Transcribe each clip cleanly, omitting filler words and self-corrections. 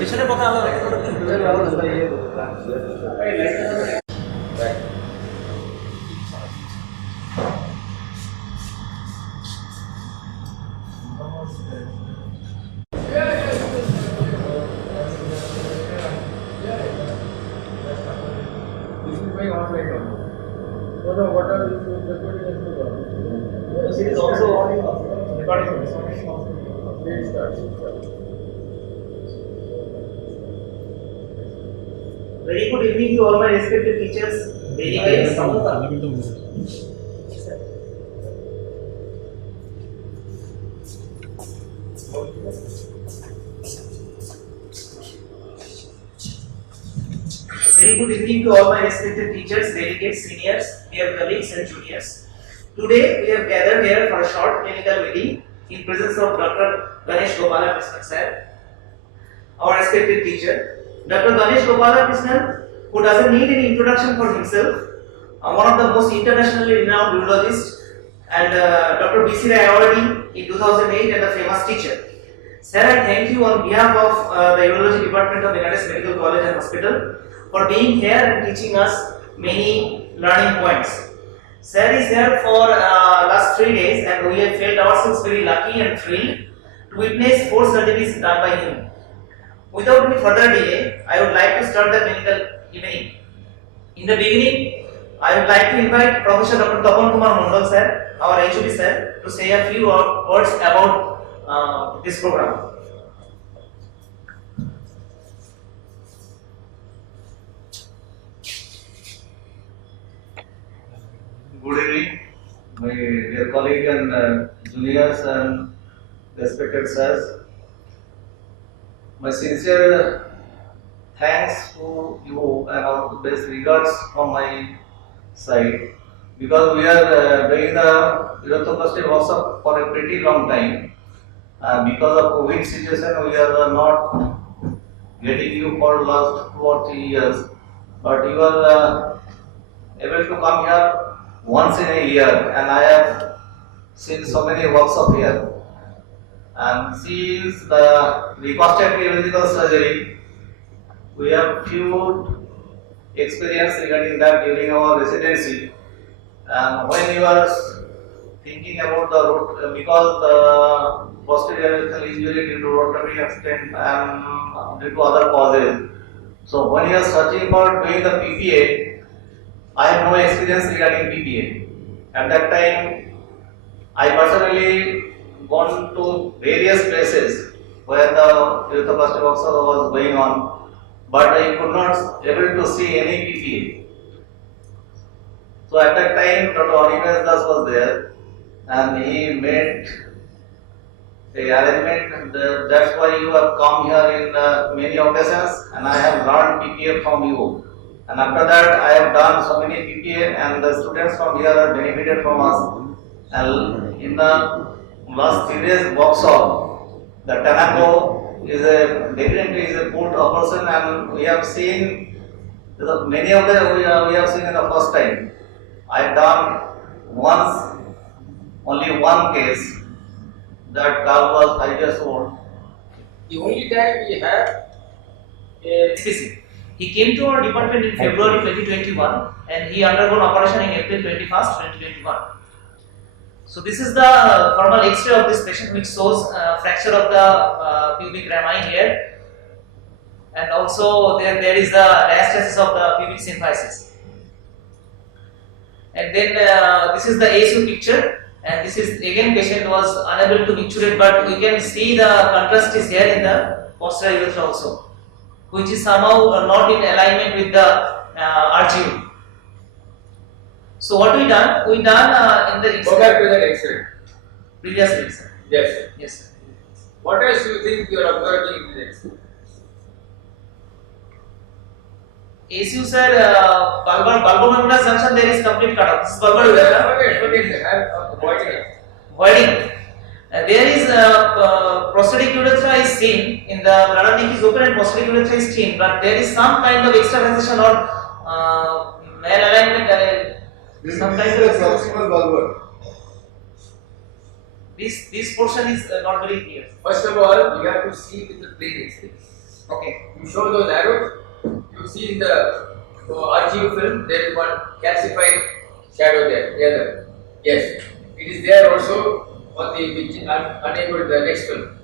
পিছনে কথা আলাদা It is also recording. Very good evening to all my respected teachers, delegates. Very good evening to all my respected teachers, delegates, seniors, dear colleagues and juniors. Today we have gathered here for a short clinical meeting in presence of Dr Ganesh Gopalakrishnan sir, our respected teacher. Dr Ganesh Gopalakrishnan, who doesn't need any introduction for himself, one of the most internationally renowned urologists, and Dr B.C. Rai awardee in 2008 and a famous teacher. Sir, I thank you on behalf of the Urology Department of NRS Medical College and Hospital for being here and teaching us many learning points. Sir is here for last 3 days and we have felt ourselves very lucky and thrilled to witness 4 surgeries done by him. Without any further delay, I would like to start the clinical evening. In the beginning, I would like to invite Professor Dr. Tapan Kumar Mondal sir, our HOD sir, to say a few words about this program. Good evening, my dear colleague and juniors and respected sirs. My sincere thanks to you and all the best regards from my side, because we are doing the urethroplasty workshop for a pretty long time. Because of COVID situation, we are not getting you for last 2 or 3 years, but you are able to come here once in a year, and I have seen so many workshops here. And since the reconstructive urological surgery, we have few experience regarding that during our residency. And when you are thinking about the root, because the posterior urethral injury due to rotary accident and due to other causes, so when you are searching for doing the PPA, I have no experience regarding PPA. At that time, I personally gone to various places where the urethroplasty workshop was going on, but I could not able to see any PPA. So at that time, Dr. Ganesh Das was there, and he made a arrangement. That's why you have come here in many occasions, and I have learned PPA from you. And after that, I have done so many PPA, and the students from here are benefited from us. And in the last 3 days workshop, the Tanako is definitely a good operation, and we have seen many of them we have seen in the first time. I have done only one case. That girl was 5 years old. The only time we have SPC. He came to our department in February 2021 and he undergone operation in April 21st, 2021. So this is the formal X-ray of this patient, which shows fracture of the pubic rami here, and also there is the diastasis of the pubic symphysis. And then this is the ASU picture, and this is again patient was unable to micturate, but we can see the contrast is here in the posterior urethra also, which is somehow not in alignment with the RGU. So what we done in the Go back to that X-ray. Previous X-ray. Yes. Yes, sir. What else do you think you are observing in this X-ray? ASU sir, bulbomedullary junction there is complete cut off. This is bulbar urethra. Forget that. Voiding. There is prosthetic urethra is seen in the bladder neck is open and prosthetic urethra is seen, but there is some kind of extravasation or malalignment. Some kind of proximal bulbar. This portion is not very clear. First of all, you have to see with the plain X-ray. Okay. You show those arrows, you see in the RGB film, there is one calcified shadow there, the other. Yes, it is there also on the which unable the next film.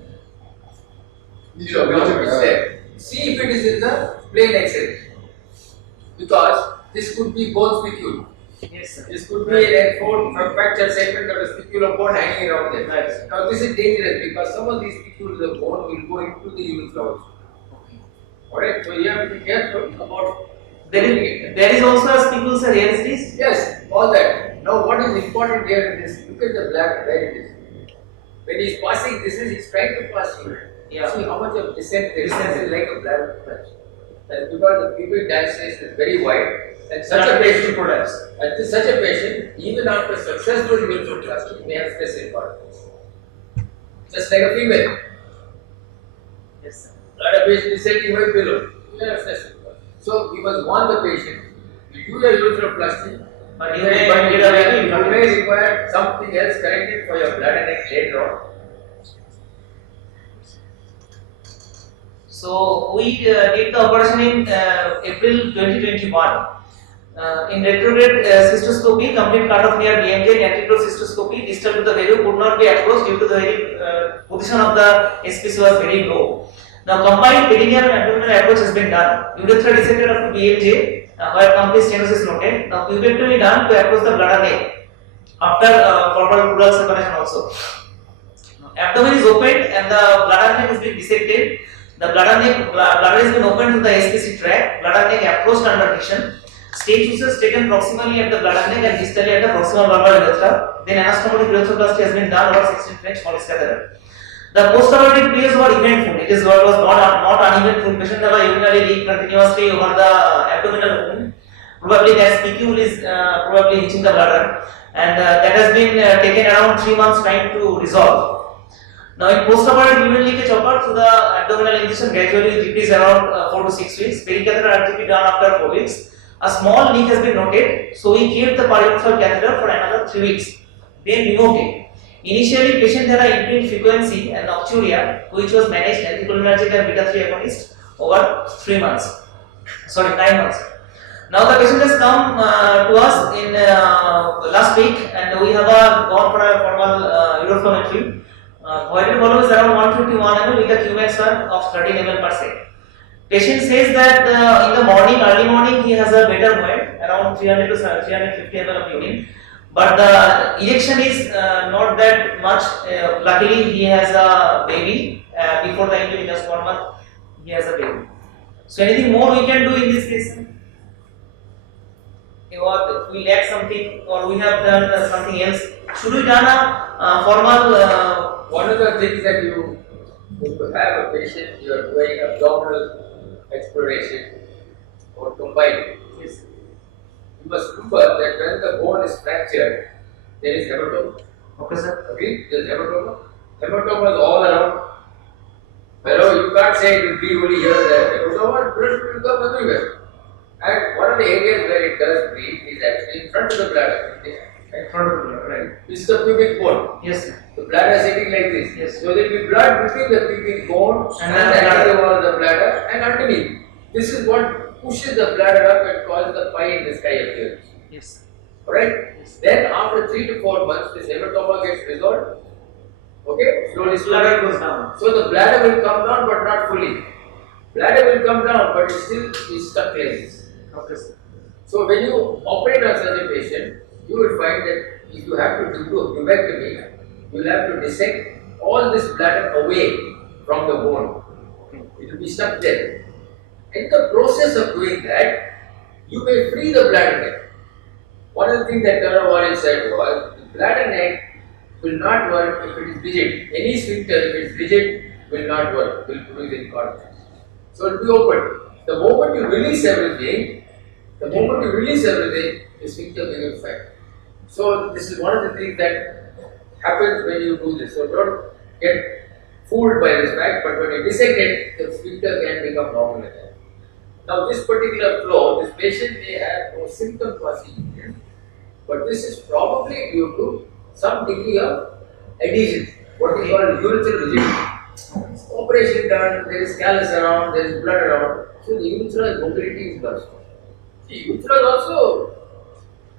It's there. See if it is in the plain X-ray. Because this could be bone spicule. Yes, sir. This could be a fracture segment of a spicular bone hanging around there. Right. Now this is dangerous because some of these spicules of bone will go into the urethra also. Alright, so you have to be careful about There is also a spicule, sir. Here it is. yes, all that. Now what is important here in this, look at the bladder where it is. When he is passing, this is he's trying to pass you. Yeah. See how much of descent there is. This is like a bladder flash. That's because the pubic diastase is very wide. And such a patient products. And such a patient, even after successful urethroplasty, may have stress incontinence. Just like a female. Yes, sir. Bladder patient is sitting way below. You have stress incontinence. So we must warn the patient. You do a urethroplasty, But you you may, may- require something else corrected for your bladder neck later on. So we did the operation in April 2021. In retrograde cystoscopy, complete cut-off near BMJ, anterior cystoscopy, distal to the value could not be approached due to the very position of the SPC was very low. Now combined perineal and abdominal approach has been done. Urethra dissected up to BMJ, where complete stenosis noted. Now pubectomy done to approach the bladder neck after formal pleural separation also. Abdomen is opened and the bladder neck is being dissected. The bladder has been opened to the SPC tract. Bladder neck approached under vision. Stage uses taken proximally at the bladder neck and distally at the proximal valvular urethra. Then anastomotic urethroplasty has been done over 16 French Follis catheter. The post-operative periods were eventful. It was not uneventful. Patient have a urinary leak continuously over the abdominal wound. Probably the spicule is probably reaching the bladder, and that has been taken around 3 months time to resolve. Now in post-operative urine leakage occurred through the abdominal incision gradually decreased around 4 to 6 weeks. Pericatheter RGP done after 4 weeks. A small leak has been noted, so we kept the periurethral catheter for another 3 weeks. Then removed it. Initially, patient had a increased frequency and nocturia, which was managed anticholinergic and beta 3 agonist over 9 months. Now the patient has come to us in last week, and we have gone for a formal uroflowmetry. Voided volume is around 151 ml with a Qmax of 13 ml per second. Patient says that in the morning, early morning, he has a better void, around 300 to 350 ml of urine. But the ejection is not that much. Luckily, he has a baby. Before the injury, just 1 month, he has a baby. So, anything more we can do in this case? Or we lack something, or we have done something else. Should we done a formal? One of the things that you, if you have a patient, you are doing abdominal exploration or combined. Yes. You must remember that when the bone is fractured, there is hematoma. Okay, sir. Okay, there is hematoma. Hematoma is all around. Wherever you can't say it will be only here and there. Hematoma, blood will come everywhere. And one of the areas where it does bleed is actually in front of the bladder. In front of the bladder, right? This is the pubic bone. Yes, sir. The bladder is sitting like this. Yes. So there will be blood between the pubic bone And and the the bladder. anterior wall of the bladder and underneath. This is what pushes the bladder up and causes the pie in the sky appearance. Yes. Alright? Yes. Then after 3 to 4 months, this hematoma gets resolved. Okay? Slowly, Bladder slowly. goes down. So the bladder will come down but not fully. Bladder will come down but it still is stuck like this. Okay, sir. So when you operate on such a patient, you will find that if you have to do a pubectomy, you will have to dissect all this bladder away from the bone. It will be stuck there. In the process of doing that, you may free the bladder neck. One of the things that Dr. Ganesh said was, the bladder neck will not work if it is rigid. Any sphincter, if it is rigid, will not work, will produce incontinence. So it will be open. The moment you release everything, the sphincter becomes fine. So this is one of the things that happens when you do this. So don't get fooled by this fact, but when you dissect it, the sphincter can become normal again. Now this particular flow, this patient may have no symptom prosecution, but this is probably due to some degree of adhesion, what we call urethral rigidity. operation done, there is callus around, there is blood around, so the urethral mobility is lost. See, urethra is also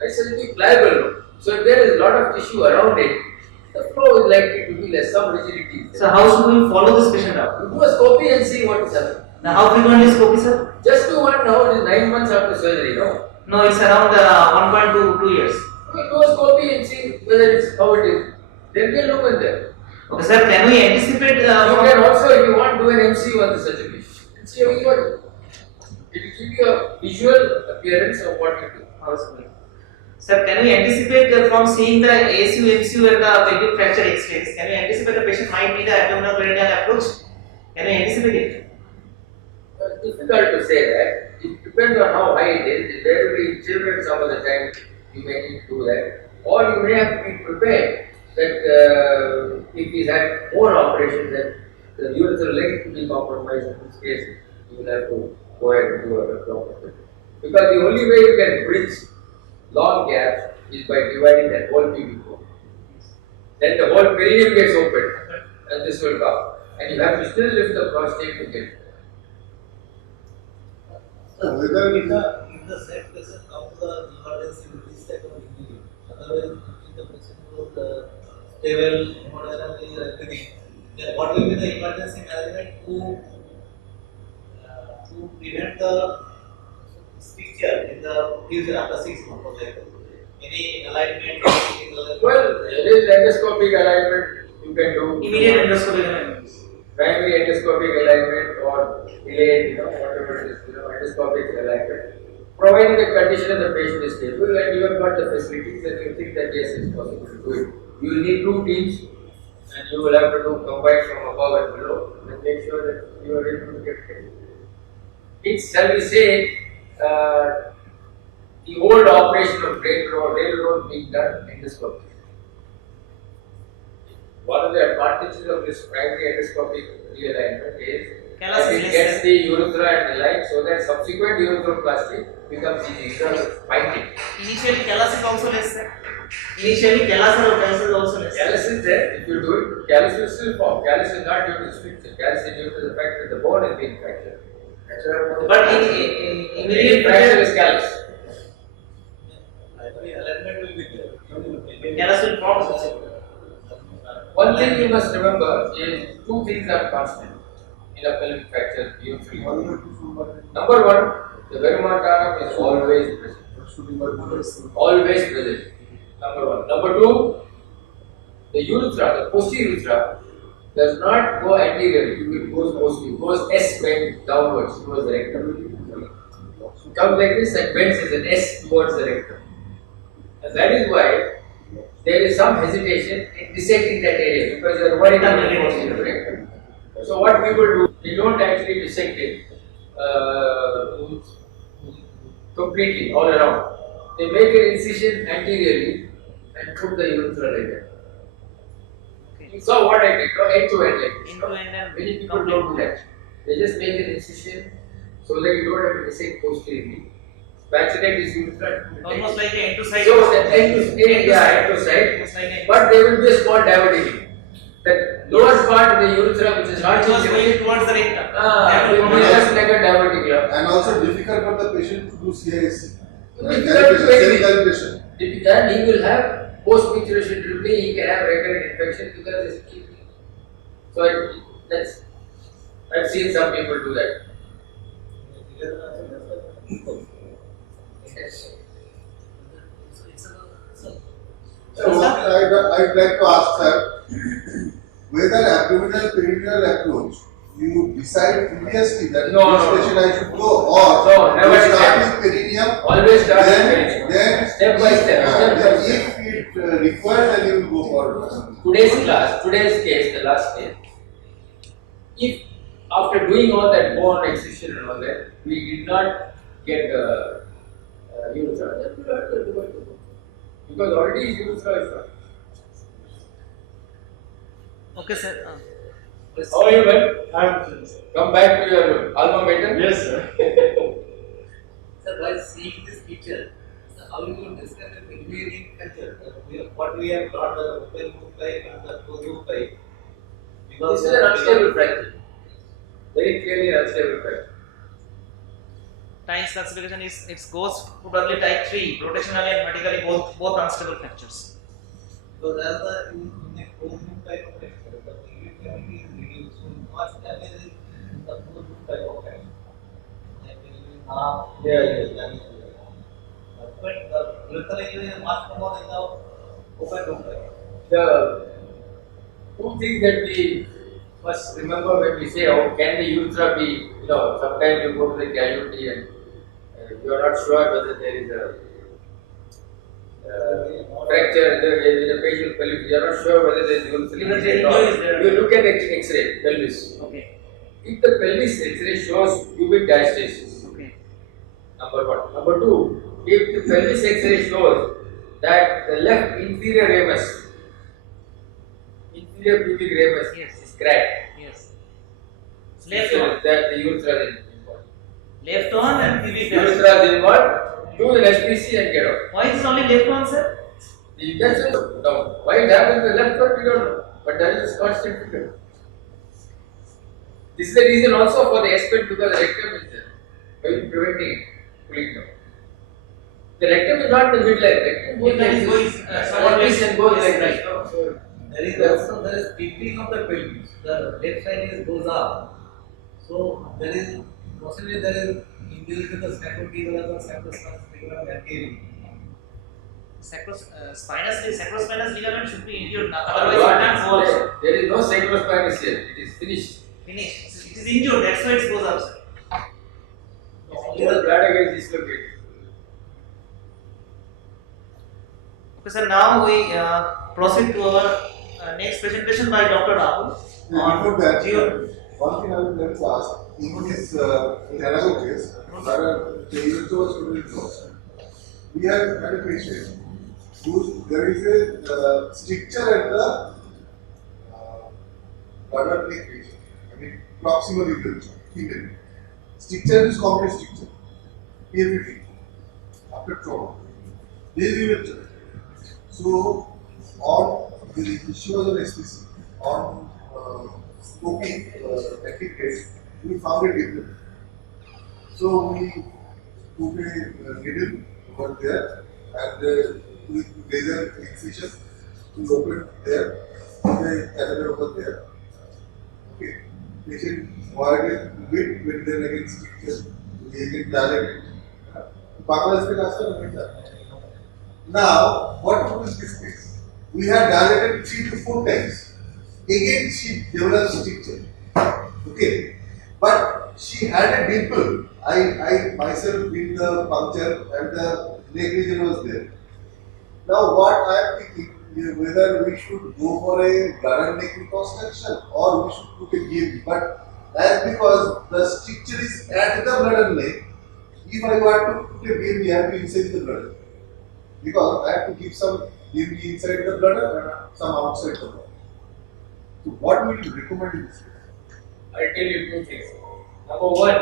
essentially pliable. So if there is a lot of tissue around it, the flow is likely to be less, some rigidity. So how should we follow this patient up? You do a scopy and see what is happening. Now how frequent is scopy, sir? Just do one now, it is 9 months after surgery, no? No, it's around 1.2 2 years. You do a scopy and see whether it's how it is. Then we'll look at that. Okay, sir, can we anticipate? You can also, if you want, do an MCU on the surgery and see how you got it. It will give you a visual appearance of what you do. Sir, can we anticipate from seeing the ASU, MCU and the pelvic fracture X-rays? Can we anticipate the patient might need the abdominal perineal approach? Can we anticipate it? Difficult to say that. It depends on how high it is. There will be children some of the time you may need to do that. Or you may have to be prepared that if he's had more operations, then the urethral length will be compromised. In this case, you will have to go ahead and do a operation. Because the only way you can bridge long gaps is by dividing that whole pubic bone. Then the whole perineum gets opened and this will come. And you have to still lift the prostate to get it. Whether if the said patient comes to the emergency with this type of injury, otherwise if the patient was stable, hemodynamic and everything, then what will be the emergency management to prevent the stricture in the future after 6 months, for example? Any alignment? Well, there is endoscopic alignment you can do. Immediate endoscopic alignment. Primary endoscopic alignment or Ileal, whatever it is, endoscopic alignment. Providing the condition of the patient is stable and you have got the facilities and you think that yes, it's possible to do it. You will need 2 teams and you will have to do combined from above and below and make sure that you are able to get it. It's, shall we say, the old operation of railroad being done endoscopic. One of the advantages of this primary endoscopic realignment is that it gets the urethra and the line so that subsequent urethroplasty becomes easy. Initially, callus is also less, sir. Initially, callus is also less. Callus is there. If you do it, callus will still form. Callus is not due to stricture. Callus is due to the fact that the bone is being fractured. But in Immediate fracture is callus. Alignment will be there. callus will form. One thing you must remember is 2 things are constant in a pelvic fracture. Number 1, the vermontana is always present. Always present. Number 1. Number 2, the urethra, the posterior urethra, does not go anteriorly, it goes posterior. It goes S bend downwards towards the rectum. It comes like this and bends as an S towards the rectum. And that is why there is some hesitation in dissecting that area because you are worried about the posterior rectum. So what people do, they don't actually dissect it completely all around. They make an incision anteriorly and put the urethra like that. You saw what I did, no? End to end like this. Many people don't do that. They just make an incision so that you don't have to dissect posteriorly. Spatulate is urethra. Almost like the end to side. So the end to side, but there will be a small diverging. The lower part of the urethra, which is not going towards the rectum. will be just like a diverticular. And also difficult for the patient to do CISC. Difficult and he will have post-micturition dripping, he can have recurrent infection because it's kidney. So I've seen some people do that. So I'd like to ask sir, whether abdominal perineal approach you decide previously that which patient I should go or never you start decide. with perineum, Always start with perineum. then Step by step. if it requires then you will go for Today's case, the last case, if after doing all that bone excision and all that, we did not get the urethra, then we have to divide the bone. Because already urethra is done. Okay, sir. How are you, man? I'm Come back to your alma mater. Yes, sir. Sir, while seeing this picture, so how you will describe the engineering culture? What we have taught the open move type and the closed move type. This is an unstable fracture. unstable fracture. Times classification is it goes probably type 3, rotationally and vertically both unstable fractures. Because as the in a closed loop type of fracture, the negative cavity is reduced, so much damage is in the closed loop type of fracture. Like when you half there is damage. But the urethral is much more in the open loop type. The two things that we must remember when we say, oh, can the urethra be, sometimes you go to the casualty and you are not sure whether there is a fracture in the facial pelvis, you are not sure whether there is urethral leakage or not. You look at X-ray pelvis. Okay. If the pelvis X-ray shows pubic diastasis, Okay. number one. Number two, if the pelvis X-ray shows that the left inferior ramus, inferior pubic ramus Yes. is cracked, Yes. Left so on. that the urethra is involved. Left on and pubic. Urethra is involved. Do an SPC and get out. Why is it only left on, sir? That's it. No. Why it happens in the left foot, we don't know. But that is constant figure. This is the reason also for the aspect because the rectum is there. By preventing pulling down. The rectum is not the midline. Rectum goes like this. Somewhat this and goes like that. So There is tipping of the pelvis. The left side goes up. So there is possibly there is injury to the sacroiliac or sacrospinous ligament anterior. Sacrospinous ligament should be injured, otherwise otherwise it can't go. there is no sacrospinous here. It is finished. Finish. It is injured, that's why it goes up, sir. Only the bladder gets dislocated. Okay, sir, now we proceed to our next presentation by Dr. Rahul. Before that, Geo- one thing I would like to ask, in this another case, where the urethra was completely closed, we have had a patient who there is a stricture at the bladder neck region, I mean proximal urethra, female. Stricture is complex stricture, PFP, after trauma. There is urethra. So, on the issue of an SPC, on scoping active case, we found a difference. So we took a needle over there and with laser incision we opened there, the catheter over there. Okay, patient avoided bit with then again stricture, we again dilated. Bangladesh ke last time. Now, what was this case? We had dilated 3 to 4 times. Again, she developed stricture. Okay, but she had a dimple. I myself did the puncture and the neck region was there. Now, what I am thinking is whether we should go for a bladder neck reconstruction or we should put a GMP. But that's because the stricture is at the bladder neck. If I want to put a GMP, I have to insert the bladder. Because I have to keep some GMP inside the bladder and some outside the bladder. So, what will you recommend in this case? I'll tell you two things. Number one,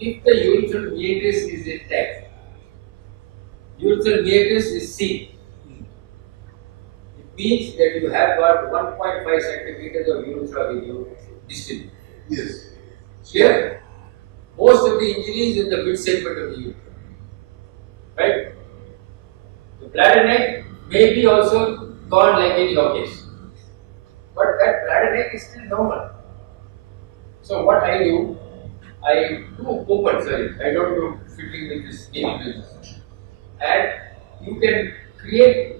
if the urethral meatus is intact, urethral meatus is C. It means that you have got 1.5 centimeters of urethra with you distally. Yes. Here, most of the injury is in the mid segment of the urethra. Right? The bladder neck may be also gone like any case. But that bladder neck is still normal. So what I do, I do open surgery. I don't do fitting with this needle business. And you can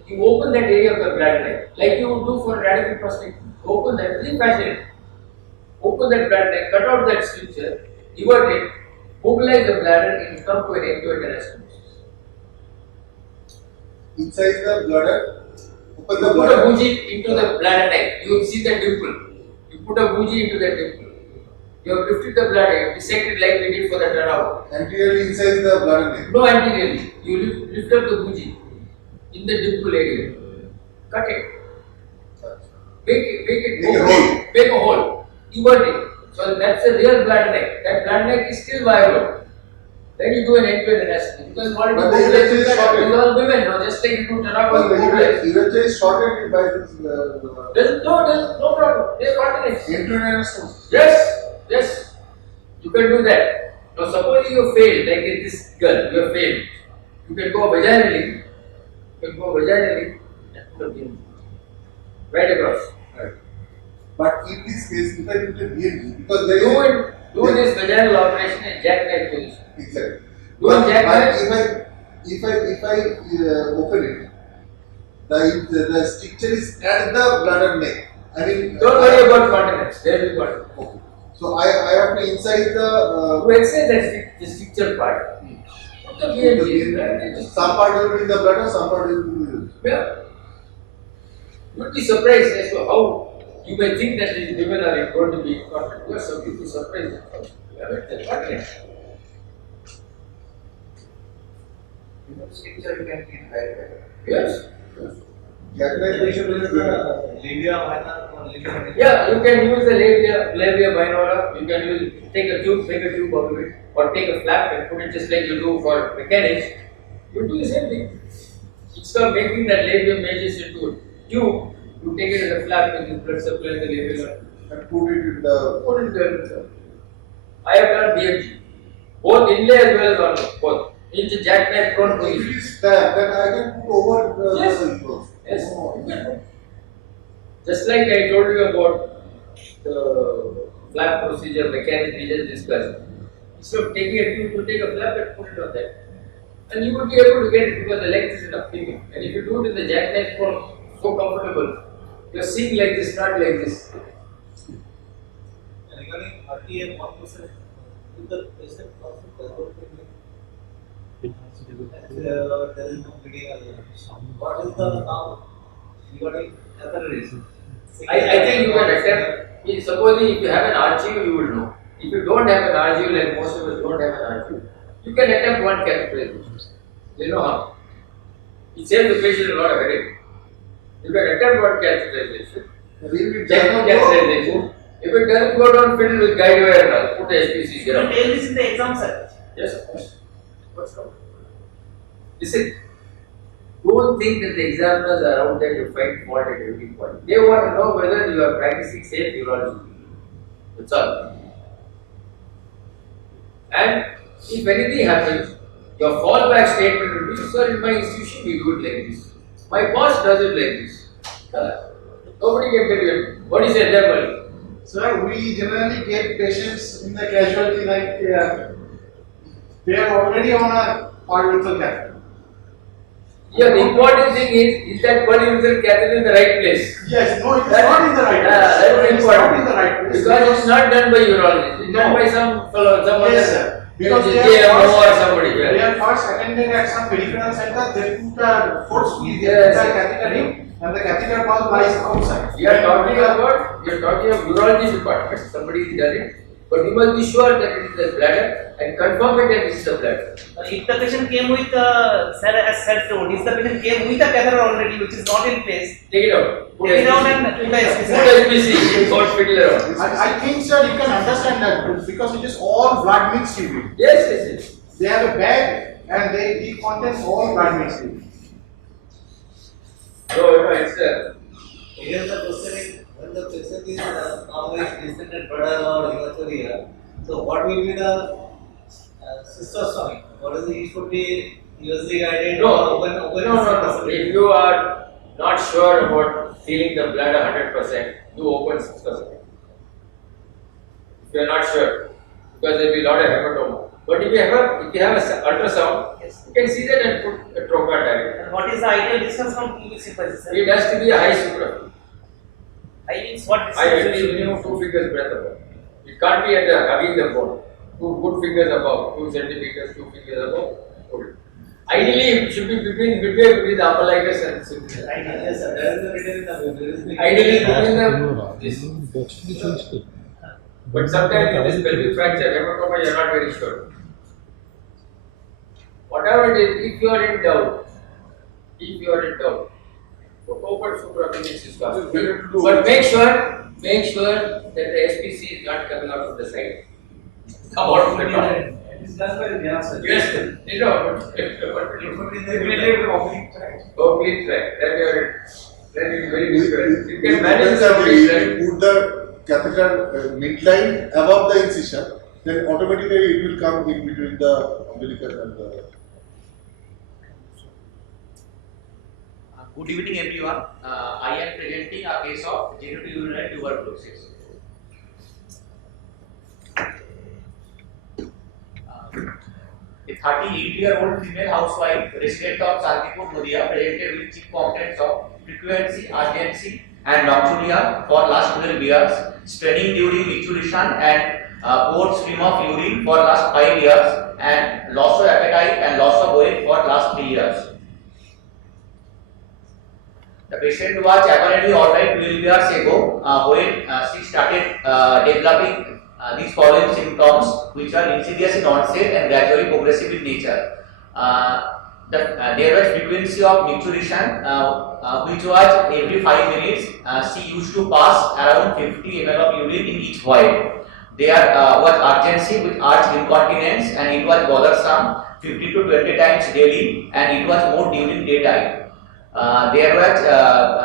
you open that area of the bladder neck, like you would do for radical prostate. Open that, very fascinating. Open that bladder neck, cut out that stricture, invert it, mobilize the bladder and come to an end-to-end anastomosis. Inside the bladder, open You the put a bladder. bougie into the bladder neck, you will see the dimple. You put a bougie into that dimple. You have lifted the bladder, dissected like we did for the turnout. Anteriorly inside the bladder neck. No anteriorly. You lift up the bougie in the dimple area. Cut it. Make a hole. Invert it. So that's the real bladder neck. That bladder neck is still viable. Then you do an end-to-end anastomy. Because what But the urethra is shorted. These are women, no? Just take it to turnout. But the urethra is shorted by this. There's no problem. There's continence. Internal anastomosis. Yes. Yes, you can do that. Now suppose you fail, like in this girl, you have failed. You can go vaginally. You can go vaginally and put a beam right across. Right. But in this case, if I put a BMG, because there Do this vaginal operation in jackknife position. exactly. Do in jackknife. If I open it, the stricture is at the bladder neck. I mean, Don't worry about continence. There will be continence. okay. So I have to inside the You extend the stricture part. Put the BMG. Right? some part will be in the bladder, some part will be in Yeah. You would be surprised as to how you may think that these women are going to be incontinent. You will be surprised. You have it continent. Stricture you can keep right. Yes. Jackknife We should use the labia minor or labia minor. Yeah, you can use the labia minora. You can use take a tube, make a tube out of it, or take a flap and put it just like you do for mechanics. You do the same thing. Instead of making that labia major into a tube, you take it as a flap and you blood supply in the labia. and put it in the. Put it there. I have done BMG, both inlay as well as on both. In the jackknife prone If it position. is that, then I can put over the Yes. enclosure. Yes. Oh, Just like I told you about the flap procedure, mechanics we just discussed. Instead of taking a tube, you take a flap and put it on that. And you would be able to get it because the length is enough premium. And if you do it in the jackknife form, so comfortable, you are seeing like this, not like this. Regarding RTA 1%, with the patient also does there is no bleeding. What is the now regarding catheterism? I think you can attempt, supposing if you have an RGU, you will know. If you don't have an RGU, like most of us don't have an RGU, you can attempt one catheterization. There is no harm. It saves the patient a lot of headache. You can attempt one catheterization, check one catheterization. If it doesn't go down, fill it with guide wire and all, put the SPC You will serum. tell this in the exam, sir. Yes, of course. What's wrong? Listen, don't think that the examiners are out there to find fault at every point. They want to know whether you are practicing safe urology. That's all. And if anything happens, your fallback statement will be, sir, in my institution we do it like this. My boss does it like this. Nobody can tell you. What is a devil? Sir, we generally get patients in the casualty like they are already on a urethral catheter. Yeah, the important thing is that polyurethral catheter in the right place. Yes, no, it is not in the right place. That's It is not in the right place. Because it's not done by urologist. It's done by some fellow, some Yes, other. sir. Because JMO or somebody. they Yeah. are first attended at some peripheral center, they put a forcefully they Yes. put a catheter in, and the catheter ball lies outside. We are talking about urology department. Somebody is done it, but you must be sure that it is the bladder and confirm it that it is the bladder. If the patient came with, sir, as said, told, if the patient came with a catheter already, which is not in place, Take it out. take it out and put a SPC. Put SPC. Don't fiddle around. I think, sir, you can understand that because it is all blood mixed in it. Yes, yes, yes. They have a bag and it contains all blood mixed in it. No, it's Here the question is when the patient is now is descended bladder or hematuria, so what will be the cystostomy? What is it should be USD guided or No. If you are not sure about feeling the bladder 100%, do open cystostomy. If you are not sure, because there will be a lot of hematoma. But if you have an ultrasound, Yes. you can see that and put a trocar diagram. And what is the ideal distance from PVC, sir? It has to be a high supra. I means what I distance? actually minimum 2 fingers breadth above. It can't be at the hugging the bone. 2 good fingers above, 2 centimeters, 2 fingers above. Put it. Ideally, it should be midway between the umbilicus and symphysis. Yes, sir. There is a written in the Ideally, between this. But sometimes in this pelvic fracture, hematoma, you are not very sure. Whatever it is, if you are in doubt, so open suprapelvic cystoscopy. But make sure that the SPC is not coming out of the side. Come out of the top. It is done by the Gyanasa. Yes, you know, oblique tract. Then you are very difficult. You can manage the oblique tract. Put the catheter midline above the incision, then automatically it will come in between the umbilicus and the. Good evening, everyone. I am presenting a case of genitourinary tuberculosis. A 38-year-old female housewife, resident of Shantipur, Nadia, presented with chief complaints of frequency, urgency, and nocturia for last 12 years, straining during micturition and poor stream of urine for last 5 years, and loss of appetite and loss of weight for last 3 years. The patient was apparently alright 12 years ago when she started developing these following symptoms, which are insidious in onset and gradually progressive in nature. There was frequency of micturition, which was every 5 minutes. She used to pass around 50 ml of urine in each void. There was urgency with urge incontinence, and it was bothersome 50 to 20 times daily, and it was more during daytime. There was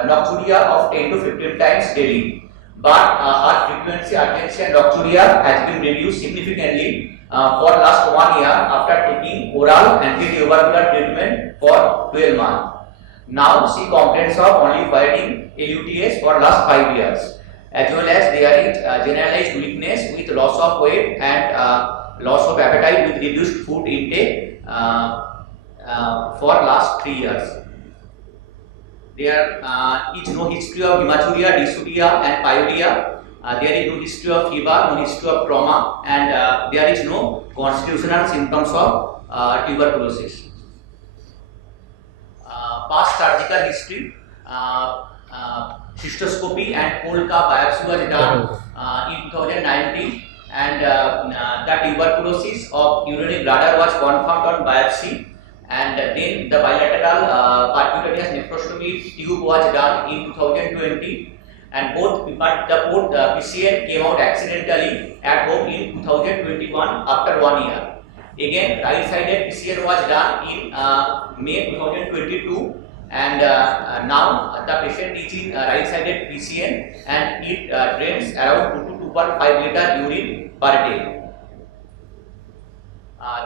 nocturia of 10 to 15 times daily. But her frequency, urgency and nocturia has been reduced significantly for last 1 year after taking oral anti-tubercular treatment for 12 months. Now she complains of only fighting LUTS for last 5 years, as well as there is generalized weakness with loss of weight and loss of appetite with reduced food intake for last 3 years. There is no history of hematuria, dysuria and pyuria. There is no history of fever, no history of trauma, and there is no constitutional symptoms of tuberculosis. Past surgical history, cystoscopy and cold cup biopsy was done in 2019, and the tuberculosis of urinary bladder was confirmed on biopsy. And then the bilateral percutaneous nephrostomy tube was done in 2020, and both PCN came out accidentally at home in 2021 after 1 year. Again, right-sided PCN was done in May 2022, and now the patient is in right-sided PCN, and it drains around 2 to 2.5 liter urine per day.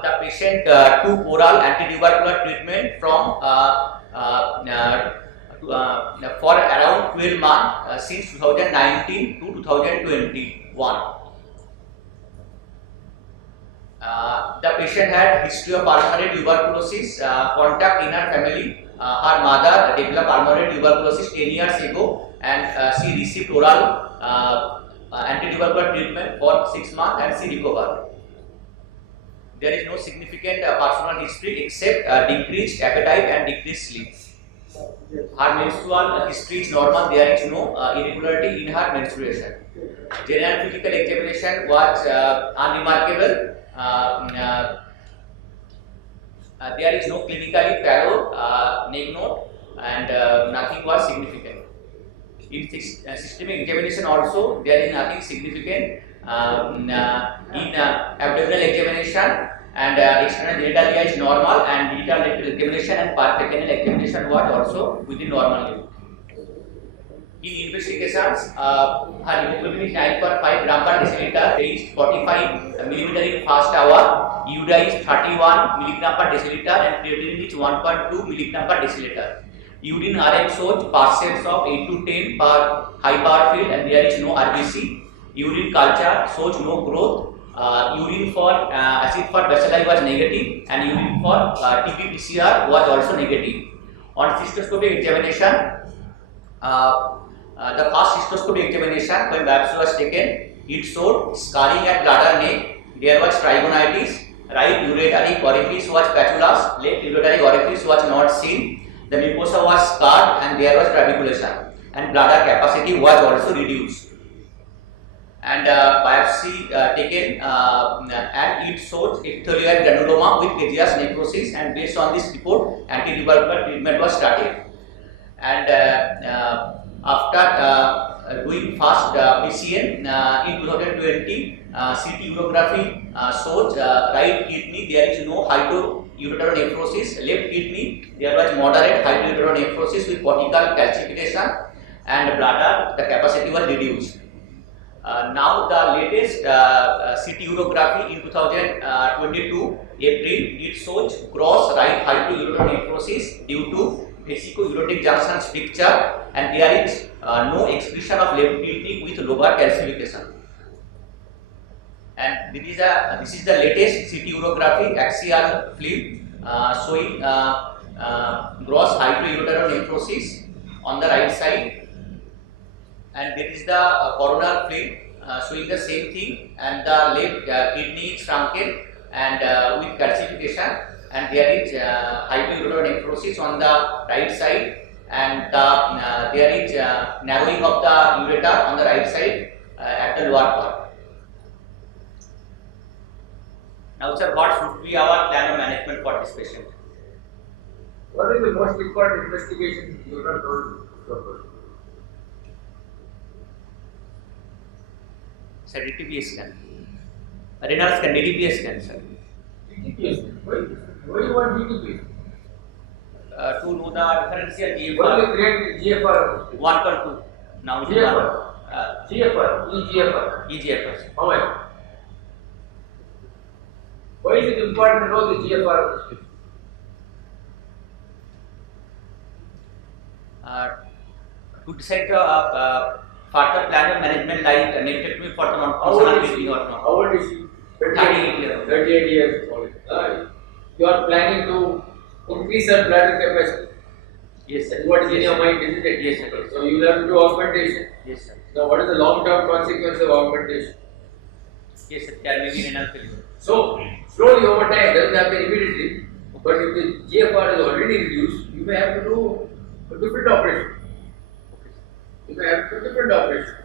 The patient took oral anti-tubercular treatment from for around 12 months since 2019 to 2021. The patient had history of pulmonary tuberculosis, contact in her family. Her mother developed pulmonary tuberculosis 10 years ago, and she received oral anti-tubercular treatment for 6 months, and she recovered. There is no significant personal history except decreased appetite and decreased sleep. Her menstrual history is normal. There is no irregularity in her menstruation. General physical examination was unremarkable. There is no clinically pallor, neck node, and nothing was significant. In systemic examination also, there is nothing significant. In abdominal examination and external genital is normal, and digital rectal examination and peritoneal examination was also within normal limit. In investigations, her hemoglobin is 9.5 gram per deciliter, is 45 millimeter in first hour, urea is 31 milligram per deciliter, and creatinine is 1.2 milligram per deciliter. Urine RM shows % of 8 to 10 per high power field, and there is no RBC. Urine culture shows no growth. Urine for acid for bacilli was negative, and urine for TB PCR was also negative. On cystoscopic examination, the first cystoscopic examination when biopsy was taken, it showed scarring at bladder neck. There was trigonitis. Right ureteric orifice was patulous. Left ureteric orifice was not seen. The mucosa was scarred, and there was trabeculation, and bladder capacity was also reduced. And biopsy taken, and it showed epithelial granuloma with caseous necrosis, and based on this report, anti-tubercular treatment was started. And after doing fast PCN in 2020, CT urography shows right kidney there is no hydroureteral nephrosis, left kidney there was moderate hydroureteral nephrosis with cortical calcification, and bladder the capacity was reduced. Now the latest CT urography in 2022 April, it shows gross right hyperureter necrosis due to vesico-ureteric junction stricture, and there is no expression of left kidney with lobar calcification. And this is the latest CT urography axial film showing gross hyperureter necrosis on the right side, and there is the coronal film showing the same thing, and the left kidney is shrunken and with calcification, and there is hyperureter necrosis on the right side, and there is narrowing of the ureter on the right side at the lower part. Now, sir, what should be our plan of management for this patient? What is the most important investigation you have told Dr. Sir, DTPA scan. Renal scan, DTPA scan, sir. DTPS. Why you want DTPS? To know the differential What is the GFR grade GFR? 1/2. Now it is GFR. GFR. EGFR. EGFR. How much? Why is it important to know the GFR of the patient? To decide the further plan of management like nephrectomy for the How old non-functional is kidney she? or How not. old is she? 38 years. 38 years old. You are planning to increase her bladder capacity. Yes, That sir. is what is in your mind, isn't it? Yes, sir. So you will have to do augmentation. Yes, sir. Now, what is the long-term consequence of augmentation? Yes, sir. There may be renal failure. So, slowly over time, doesn't happen immediately. But if the GFR is already reduced, you may have to do a different operation. You may have to do a different operation.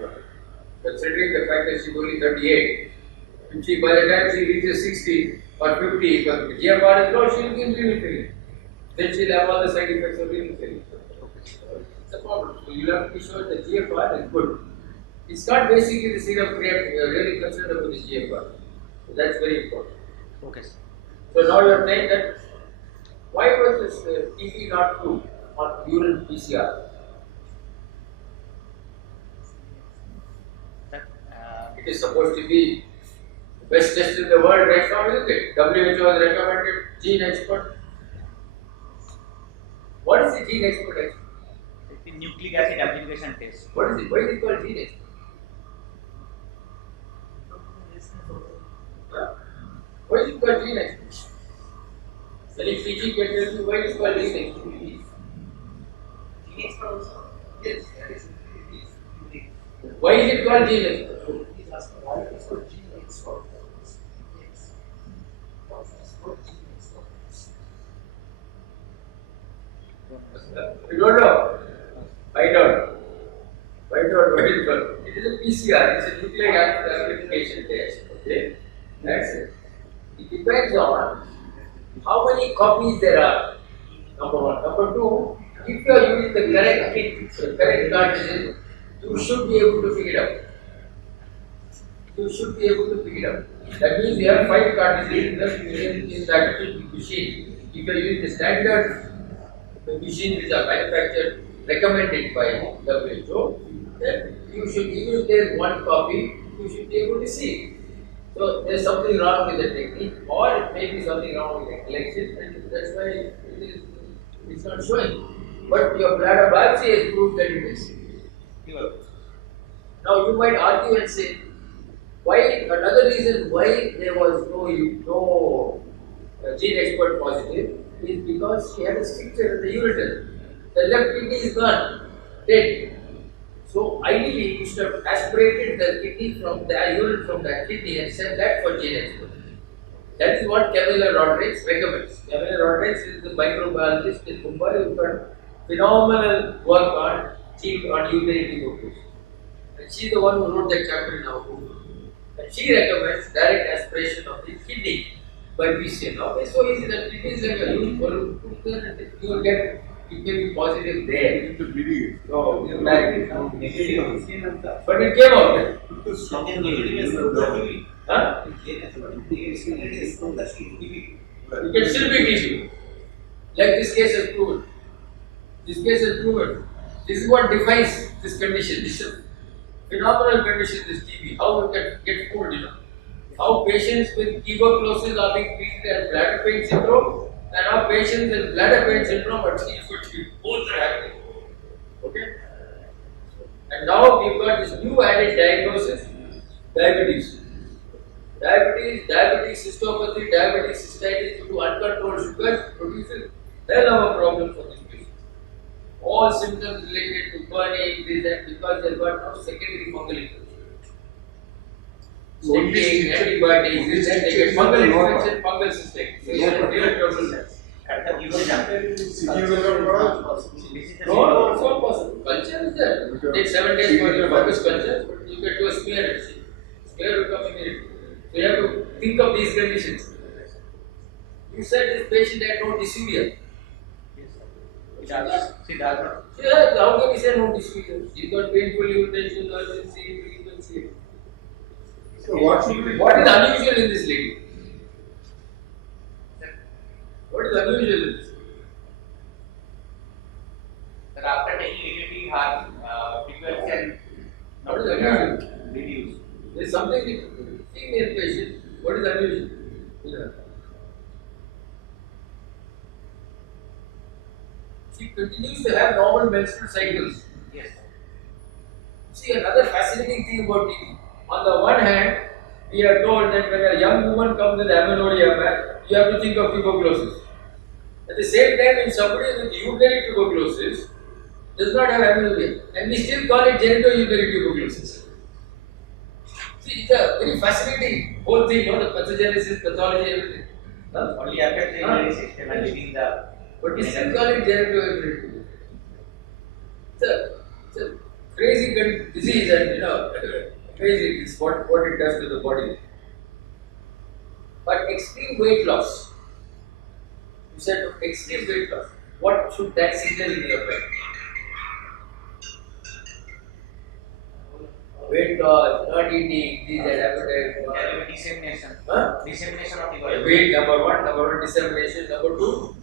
Considering the fact that she's only 38, if she, by the time she reaches 60 or 50, but the GFR is low, she will be renal failure. Then she'll have all the side effects of renal failure. It's a problem. So you have to be sure the GFR is good. It's not basically the serum cream, we are really concerned about the GFR. So that's very important. Okay, sir. So now you are saying that why was this TB not true on urine PCR? Sir, It is supposed to be the best test in the world right now, isn't it? WHO has recommended gene expert. What is the gene expert? the nucleic acid amplification test. What is it? Why is it called gene expert? Huh? Why is it called gene expert? Then if PG can tell you why it is called gene expert. Yes, that is unique. Why is it called gene expert? He's asking why it is called gene expert. Yes. What is called gene expert? You don't know? Find out. Find out what it is called. It is a PCR, it's a nucleic acid amplification test. Okay? That's it. It depends on how many copies there are. Number one. Number two, if you are using the correct kit, the correct cartridge, you should be able to pick it up. You should be able to pick it up. That means you have 5 cartridges in that machine. If you are using the standard machine which are manufactured, recommended by WHO, then you should, even if there is one copy, you should be able to see it. So there is something wrong with the technique, or it may be something wrong with the collection, and that's why it's not showing. But your bladder biopsy has proved that it is. Now you might argue and say, why another reason why there was no gene expert positive is because she had a stricture in the ureter. The left kidney is gone, dead. So ideally you should have aspirated the kidney from the urine from that kidney and sent that for gene expert. That is what Camilla Rodriguez recommends. Camilla Rodriguez is the microbiologist in Mumbai who done phenomenal work on urinary decompensation. And she is the one who wrote that chapter in our book. And she recommends direct aspiration of the kidney by PCM. Now it's so easy that it is like a huge balloon, you will get, it may be positive there. So, directly negative. But it came out. Huh? It can still be TB. Like this case has proven. This case has proven. This is what defines this condition. This is phenomenal condition, this TB. How you can get fooled, you know. How patients with tuberculosis are being treated as bladder pain syndrome, and how patients with bladder pain syndrome are treated for TB. Both are happening. Okay? And now we've got this new added diagnosis, diabetes. Diabetes cystopathy, diabetic cystitis due to uncontrolled sugars produces hell of a problem for this patient. All symptoms related to burning, this and because they've got no secondary fungal infection. Taking antibiotics, this and they get fungal infection, fungal cystitis. This is a real problem. No, it's not possible. Culture is there. Take 7 days for your fungus culture, but you can do a smear and see. Smear will come immediately. So you have to think of these conditions. You said this patient had no dysuria. Yeah, how can we say no dysuria? He got painful urination, urgency, frequency. So what should be? What is unusual in this lady? What is unusual in this? But after taking AKT, her frequency and What is unusual? reduced. There is something in female patient. What is unusual? Yeah. She continues to have normal menstrual cycles. Yes. See, another fascinating thing about TB. On the one hand, we are told that when a young woman comes with amenorrhea, you have to think of tuberculosis. At the same time, if somebody with urinary tuberculosis does not have amenorrhea, and we still call it genitourinary tuberculosis. See, it's a very fascinating whole thing, you know, the pathogenesis, pathology, everything. Huh? Only after 3 days, leaving the. But we still call it genitourinary tuberculosis. It's a crazy disease, and you know, crazy is what it does to the body. But extreme weight loss. You said extreme weight loss. What should that signal in your mind? Weight loss, not eating, this and appetite. Dissemination. Huh? Dissemination of the body. Weight, number one, dissemination, number two.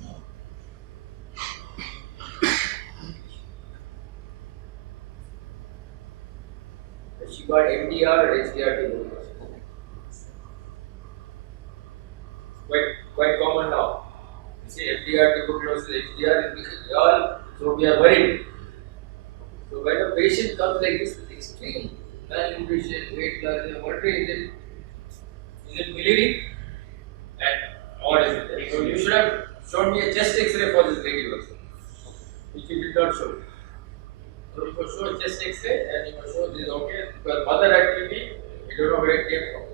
She got MDR or HDR tuberculosis. Quite common now. You see MDR tuberculosis, HDR is all, so we are worried. So when a patient comes like this with extreme malnutrition, weight loss, you are wondering is it biliary and or is it there? So you should have shown me a chest X-ray for this lady also, which you did not show. So you must show chest X-ray and you must show this okay because mother had TB, you don't know where it came from.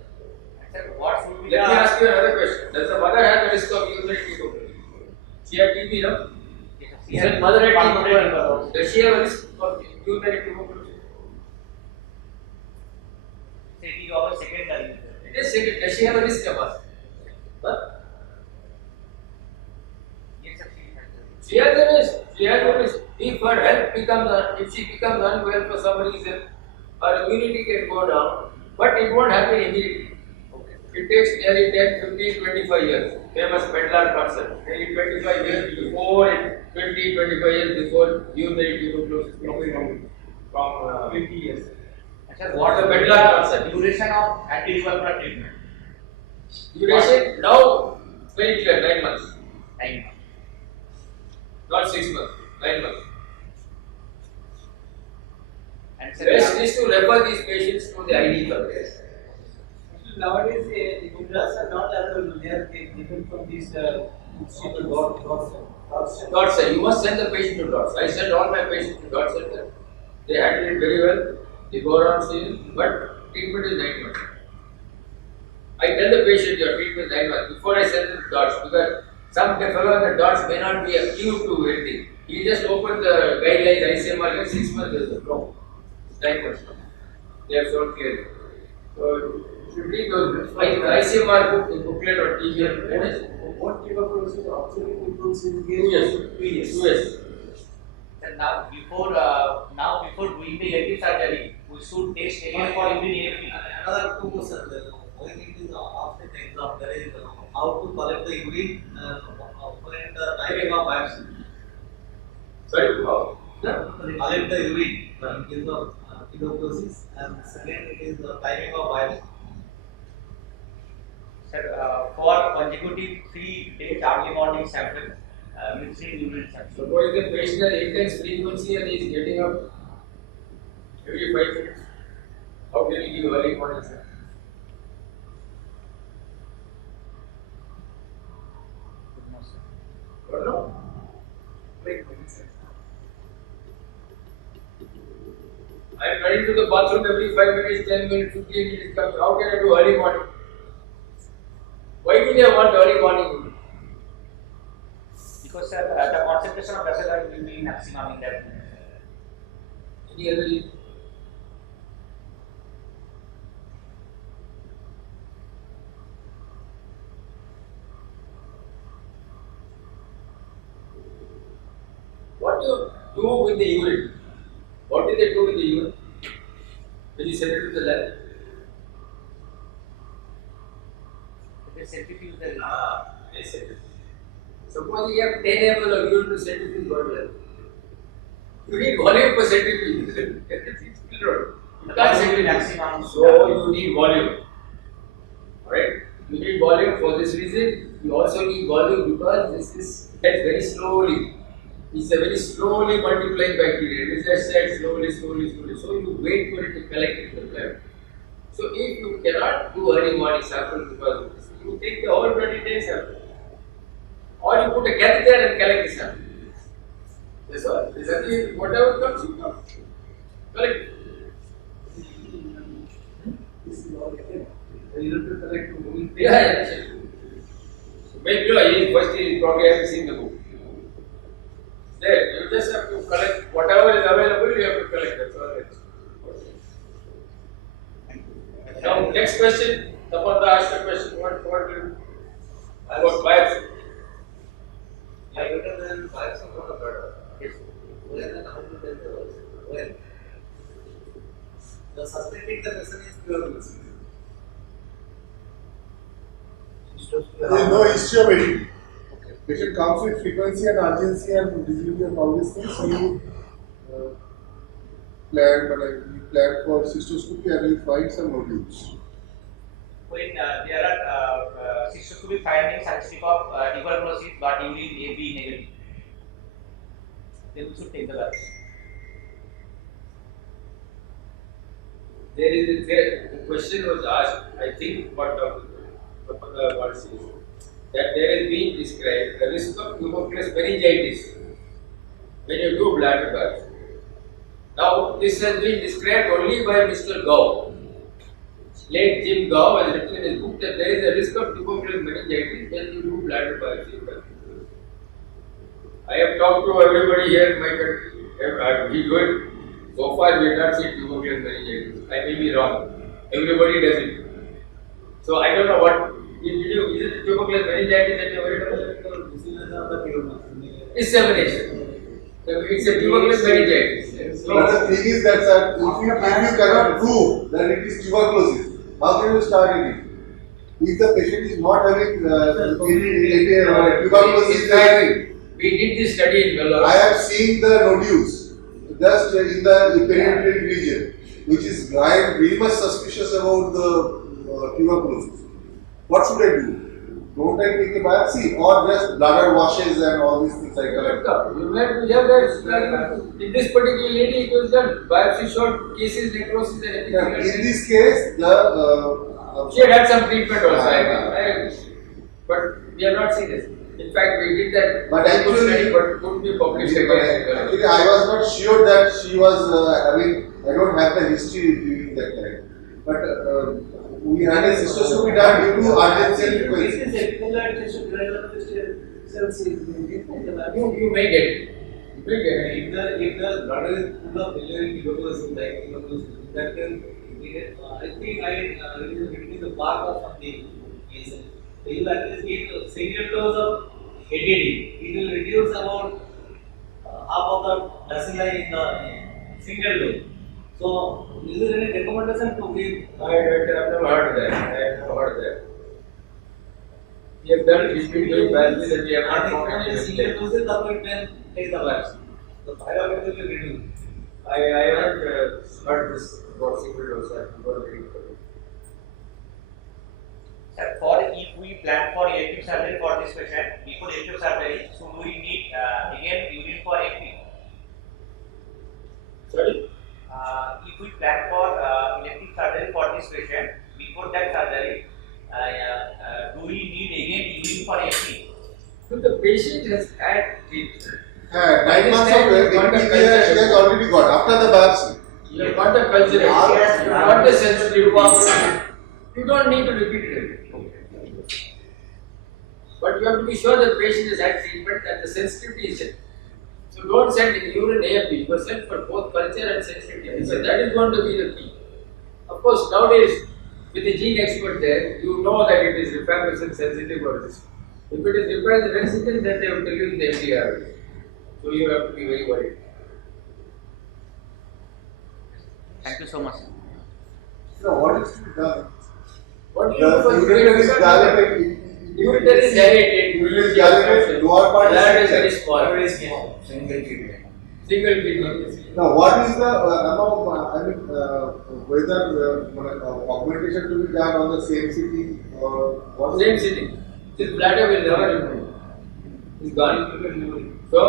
What should be Let me ask you another question. Does the mother have the risk of urinary tuberculosis? She had TB, no? You said mother had TB. Does she have a risk of urinary tuberculosis? It is our secondary. It is second. Does she have a risk of us? Huh? Yes, sir. She has a risk. She has a risk. If her health becomes, if she becomes unwell for some reason, her immunity can go down, but it won't happen immediately. It takes nearly 10, 15, 25 years. Famous Medlar concept. Nearly 25 years before, 20, 25 years before urinary tuberculosis from 50 years. What the Medlar concept? Duration of antiretroviral treatment. Duration now very clear, 9 months. 9 months. Not 6 months, 9 months. And sir, Best is to refer these patients to the ID service. Nowadays, the drugs are not available. They are given from these Dot center. You must send the patient to dot. I send all my patients to dot center. They handle it very well. They go around seeing, but treatment is 9 months. I tell the patient your treatment is 9 months before I send them to dots because some fellow in the dots may not be acute to anything. He just opened the guidelines, ICMR, 6 months is the problem. 9 months. They have shown clearly. So you should read those. ICMR booklet or TBR. what tuberculosis actually improves in 2 years. 2 years. and now before doing the elective surgery, we should test again for urine AFP. Another 2 questions. When it is after the exam, there is how to collect the urine when the time of biopsy. Sorry, how? Collect the urine in case of tuberculosis, and second it is the timing of biopsy. Sir, for consecutive 3 days early morning sample, we see urine sample. Suppose the patient has intense frequency and he is getting up every 5 minutes. How can you give early morning sample? Or no? I am running to the bathroom every 5 minutes, 10 minutes, 15 minutes coming. How can I do early morning? Why do they want early morning? Because sir, the concentration of vessel oil will be maximum in that. Any other reason? What do you do with the urine? What did they do with the urine? When you send it to the lab? They centrifuge the They send it. Suppose you have 10 ml of urine to centrifuge one lab. You need volume for centrifuge. You can't centrifuge maximum. So you need volume. Alright? You need volume for this reason. You also need volume because this is very slowly. It's a very slowly multiplying bacteria. It just said slowly. So you wait for it to collect in the blood. So if you cannot do early morning sample because of this, you take the whole 20-day sample. Or you put a catheter and collect the sample. That's all. Exactly whatever comes, you come. Collect. Yeah. So make sure first he probably hasn't seen the book. There, you just have to collect whatever is available, you have to collect. That's all it is. Now, next question. Someone asked a question. What do you about biopsy? Yeah, better than biopsy for the blood. Yes. When and how to tell the when? The suspecting the person is tuberculosis. There is no history of it. Patient comes with frequency and urgency and visibility of all these things. You plan for cystoscopy and you find some nodules. When there are cystoscopic findings suspect of tuberculosis but urine AB negative, then we should take the biopsy. The question was asked, I think, what Dr. says, that there has been described the risk of tuberculous meningitis when you do bladder biopsy. Now, this has been described only by Mr. Gao. Late Jim Gao has written in his book that there is a risk of tuberculous meningitis when you do bladder biopsy. I have talked to everybody here in my country. We do it. So far, we have not seen tuberculous meningitis. I may be wrong. Everybody does it. So I don't know what. Is it tuberculous meningitis that you are worried about? This is another tuberculosis. Dissemination. It's a tuberculous meningitis. But the thing is that, sir, if you cannot prove that it is tuberculosis, how can you start it? If the patient is not having tuberculosis, We did this study in Vellore. I have seen the nodules just in the perineal region, which is very much suspicious about the tuberculosis. What should I do? Don't I take a biopsy or just bladder washes and all these things I collect? In this particular lady, it was done. Biopsy showed cases, necrosis, and everything. In this case, She had some treatment also, I agree. But we have not seen this. In fact, we did that. But actually, study, but it couldn't be published again. actually, I was not sure that she was having. I don't have the history during that time. But we had a cystoscopy done due to urgency request. You may get it. You may get it. If the bladder is full of biliary tuberculosis, like tuberculosis, that can I think I will between the bark of something. You will at least give single dose of ADD. It will reduce about half of the bacilli in the single dose. So, is there any recommendation to give? I have never heard that. We have done distributive biopsy that we have not found any single doses, then take the biopsy. The biopsy will reduce. I haven't heard this about single dose. I'm going to read for it. Sir, for if we plan for elective surgery for this patient, before elective surgery, so do we need again urine for AP? Sorry? If we plan for elective surgery for this patient, before that surgery, do we need again urine for AP? So the patient has had treatment. 9 months of APP he has already got after the biopsy. You have got the culture, you have got the sensitivity. You don't need to repeat it again. But you have to be sure that the patient has had treatment and the sensitivity is checked. So don't send in urine AFP, you send for both culture and sensitivity. So that is going to be the key. Of course, nowadays, with the gene expert there, you know that it is rifampicin sensitive or resistant. If it is rifampicin resistant, then they will tell you the MDR. So you have to be very worried. Thank you so much. So what is to be done? What do you do for Ureter is dilated. Ureter is dilated. Ureter is dilated. Lower part That is is very small. Very small. Single kidney. Now, what is the whether augmentation to be done on the same city or what? Same sitting. This bladder will never improve. It's gone. So,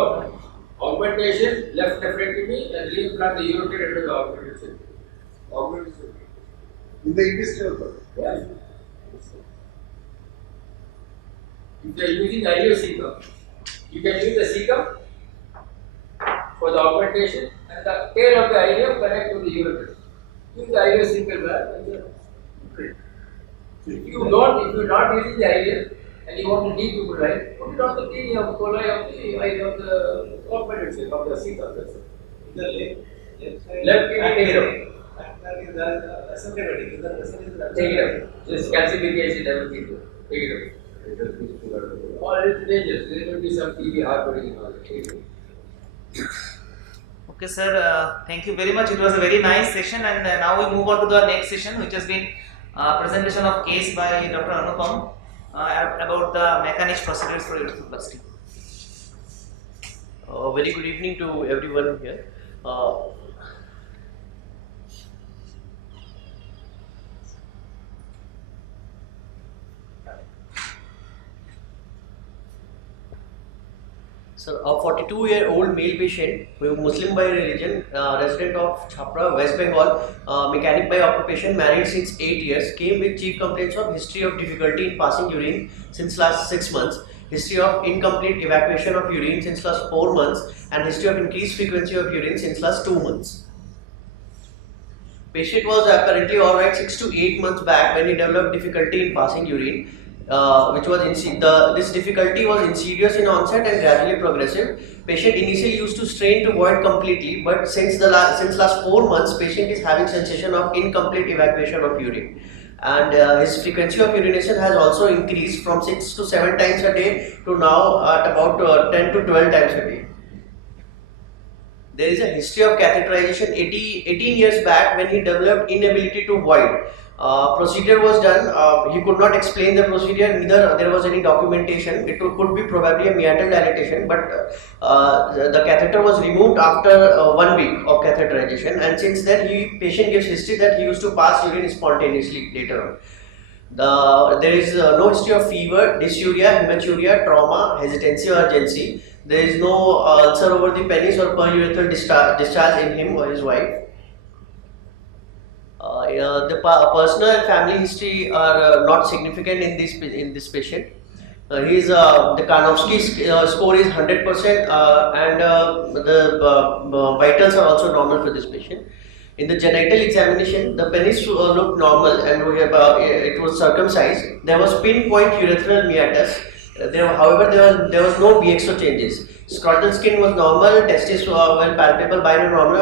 augmentation, left nephrectomy, and reimplant the ureter into the augmented city. Augmentation in the intestinal part. Yes. If you are using ileocecum, you can use the cecum for the augmentation and the tail of the ileum connect to the ureter. Use the ileocecal valve and you are great. If you are not using the ileum and you want to defibrillate, put it on the kidney of coli of the augmented cell of the cecum. That's it. The left side. Left kidney take it up. That is the asymptomatic. Take it up. Just calcification, everything. Take it up. Or it's dangerous. There will be some TB harboring in all. Take it up. Okay, sir. Thank you very much. It was a very nice session, and now we move on to the next session, which has been presentation of case by Dr. Anupam about the mechanics procedures for urethroplasty. Very good evening to everyone here. Sir, a 42-year-old male patient, who is Muslim by religion, resident of Chhapra, West Bengal, mechanic by occupation, married since 8 years, came with chief complaints of history of difficulty in passing urine since last 6 months, history of incomplete evacuation of urine since last 4 months, and history of increased frequency of urine since last 2 months. Patient was apparently alright 6 to 8 months back when he developed difficulty in passing urine. This difficulty was insidious in onset and gradually progressive. Patient initially used to strain to void completely, but since last 4 months, patient is having sensation of incomplete evacuation of urine, and his frequency of urination has also increased from 6 to 7 times a day to now at about 10 to 12 times a day. There is a history of catheterization 18 years back when he developed inability to void. Procedure was done. He could not explain the procedure, neither there was any documentation. It could be probably a meatal dilatation, but the catheter was removed after 1 week of catheterization, and since then patient gives history that he used to pass urine spontaneously later on. There is no history of fever, dysuria, hematuria, trauma, hesitancy or urgency. There is no ulcer over the penis or perurethral discharge in him or his wife. The personal and family history are not significant in this patient. The Karnofsky score is 100%, and the vitals are also normal for this patient. In the genital examination, the penis looked normal and it was circumcised. There was pinpoint urethral meatus. However, there was no BXO changes. Scrotal skin was normal, testes were palpable, bilateral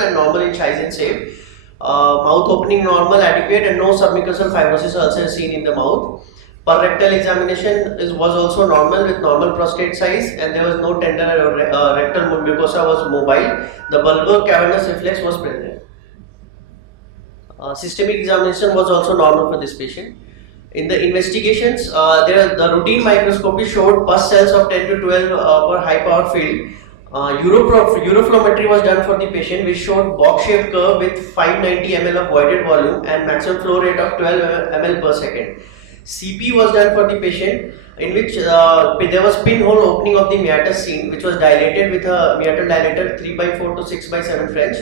and normal in size and shape. Mouth opening normal, adequate, and no submucosal fibrosis ulcer seen in the mouth. Rectal examination was also normal with normal prostate size, and there was no tender rectal mucosa was mobile. The bulbar cavernous reflex was present. Systemic examination was also normal for this patient. In the investigations, the routine microscopy showed pus cells of 10 to 12 per high power field. Uroflowmetry was done for the patient, which showed box-shaped curve with 590 ml of voided volume and maximum flow rate of 12 ml per second. CP was done for the patient, in which there was pinhole opening of the meatus seen, which was dilated with a meatal dilator 3x4 to 6x7 French.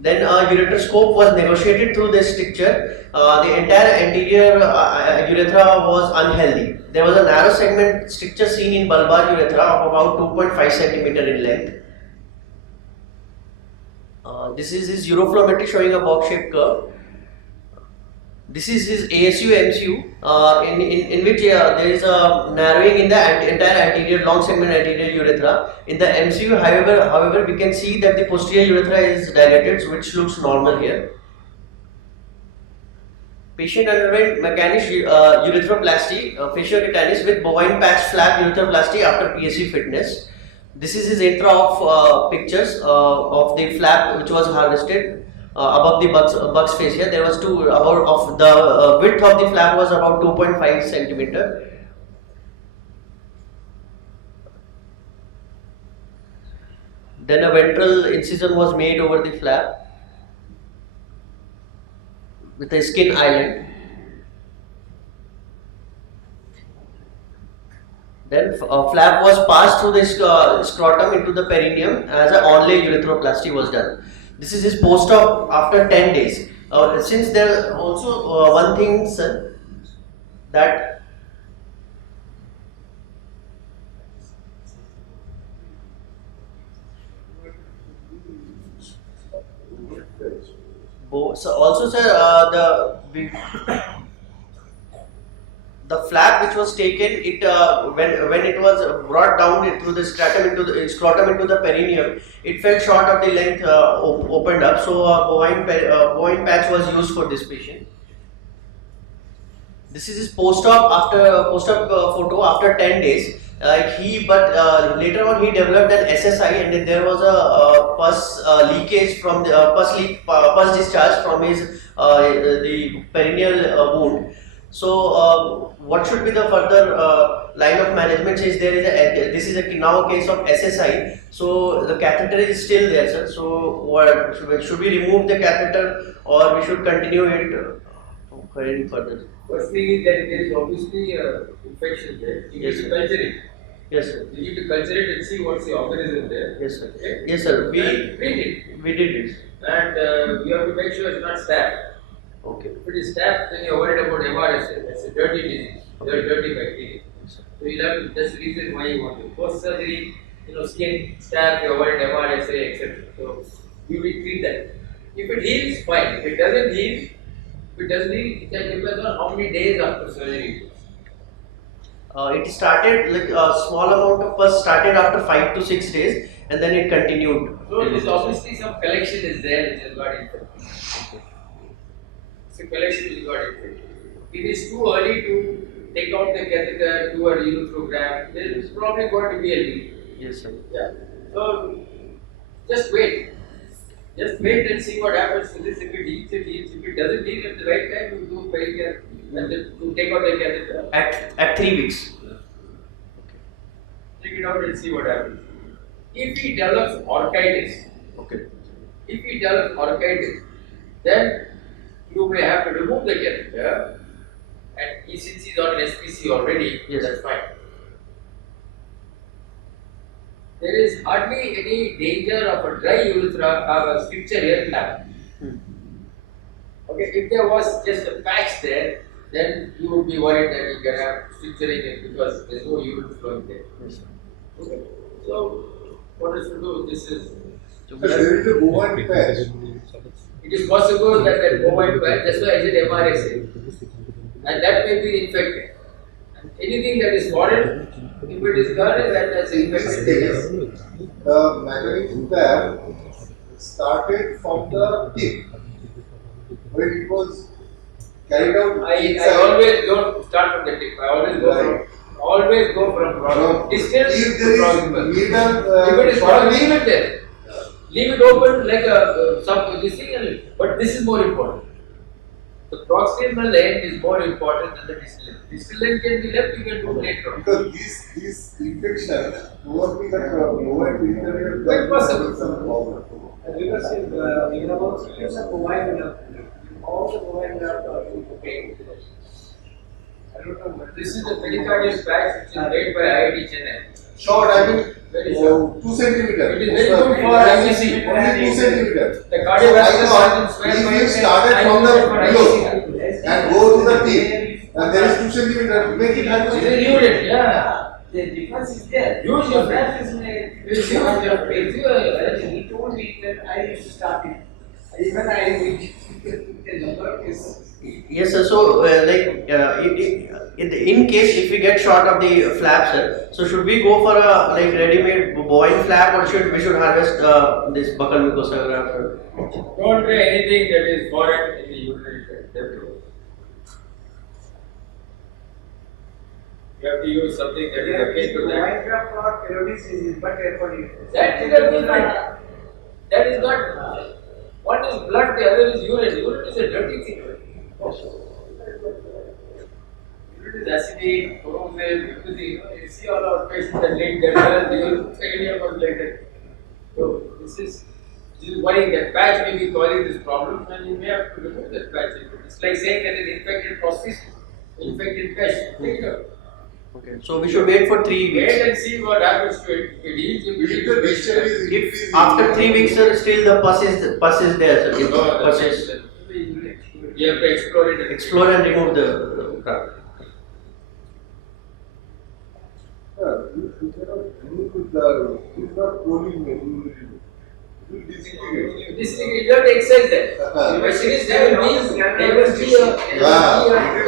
Then ureteroscope was negotiated through this stricture. The entire anterior urethra was unhealthy. There was a narrow segment stricture seen in bulbar urethra of about 2.5 cm in length. This is his uroflowmetry showing a box-shaped curve. This is his ASU MCU, in which there is a narrowing in the entire anterior long segment anterior urethra. In the MCU, however, we can see that the posterior urethra is dilated, which looks normal here. Patient underwent mechanic urethroplasty, fasciocutaneous with bovine patch flap urethroplasty after PSC fitness. This is his intra of pictures of the flap which was harvested. Above the bucks fascia, there was the width of the flap was about 2.5 centimeter. Then a ventral incision was made over the flap with a skin island. Then flap was passed through the scrotum into the perineum as an onlay urethroplasty was done. This is his post-op after 10 days. Since there also one thing, sir, that so also, sir, the flap which was taken, when it was brought down through the scrotum into the perineum, it fell short of the length opened up. So a bovine patch was used for this patient. This is his post-op photo after 10 days. Later on he developed an SSI, and then there was a pus leakage from the pus discharge from his the perineal wound. So what should be the further line of management? Since this is now a case of SSI, so the catheter is still there, sir. So what should we remove the catheter, or we should continue it any further? First thing is that there is obviously infection there. You need to culture it. Yes, sir. You need to culture it and see what's the organism there. Yes, sir. Okay? Yes, sir. We treat it. We did it. And you have to make sure it's not staph. Okay. If it is staph, then you're worried about MRSA. That's a dirty disease. There are dirty bacteria. So you'll have to, that's the reason why you want to. Post surgery, skin, staph, you're worried MRSA, etc. So you will treat that. If it heals, fine. If it doesn't heal, it depends on how many days after surgery. It started like a small amount of pus started after 5 to 6 days, and then it continued. So there's obviously some collection is there which has got infected. So collection which got infected. It is too early to take out the catheter, do a urethrogram. There is probably going to be a leak. Yes, sir. Yeah. So just wait. Just wait and see what happens to this. If it heals, it heals. If it doesn't heal at the right time, you do pericare and then to take out the catheter. At 3 weeks. Take it out and see what happens. If he develops orchitis, then you may have to remove the catheter. And since he's on an SPC already, yes, that's fine. There is hardly any danger of a dry urethra or a stricture here flap. Okay, if there was just a patch there, then you would be worried that you can have stricturing it because there is no urine flowing there. Yes, sir. Okay. So, what is to do? This is. So there is a bovine patch. It is possible that bovine patch, that's why I said MRSA, and that may be infected. And anything that is foreign, if it is done, that's infected. The magnetic flap started from the tip when it was carried out. I always don't start from the tip. I always go from distance If to there proximal. is If neither it is not, leave it there. Leave it open like some this thing, but this is more important. The proximal end is more important than the distal end. Distal end can be left, you can do later on. Because these infections over the lower interior. Quite possible. Because we have also used a bovine nerve. All the bovine nerve are pain. I don't know. This is the pericardial patch which is made by IIT Chennai. Short, I mean, Very short. 2 centimeters. It is very good for ICC. Only 2 centimeters. The cardiovascular I surgeons thought if you started from the below and go to the tip, and there is 2 centimeters, make it happen. It is unit, yeah. The difference is there. Huge difference. That is made. It's huge. He told me that I used to start it. Even I the number of cases. Yes, sir. So, in case if we get short of the flap, sir, so should we go for a ready-made bovine flap, or should we harvest this buccal mucosa graft, sir? Don't try anything that is foreign in the urinary tract. You have to use something that is akin to that. Minecraft or parodies is better for you. That is different. That is not. One is blood, the other is urine. Urine is a dirty thing. Urine is acidic, corrosive, you see all our patients that lead their health, they will failure was like that. So this is worrying. That patch may be causing this problem, and you may have to remove that patch. It's like saying that an infected prosthesis, infected patch. Take it out. Okay. So we should wait for 3 weeks. Wait and see what happens to it. If it heals, If the discharge is If increasing, after 3 weeks, sir, still the pus is there, sir. If No, pus that's is it. You have to explore it. explore and remove the graft. it's not rolling, it will disintegrate. This thing, you have to excel that. The question is, there will be a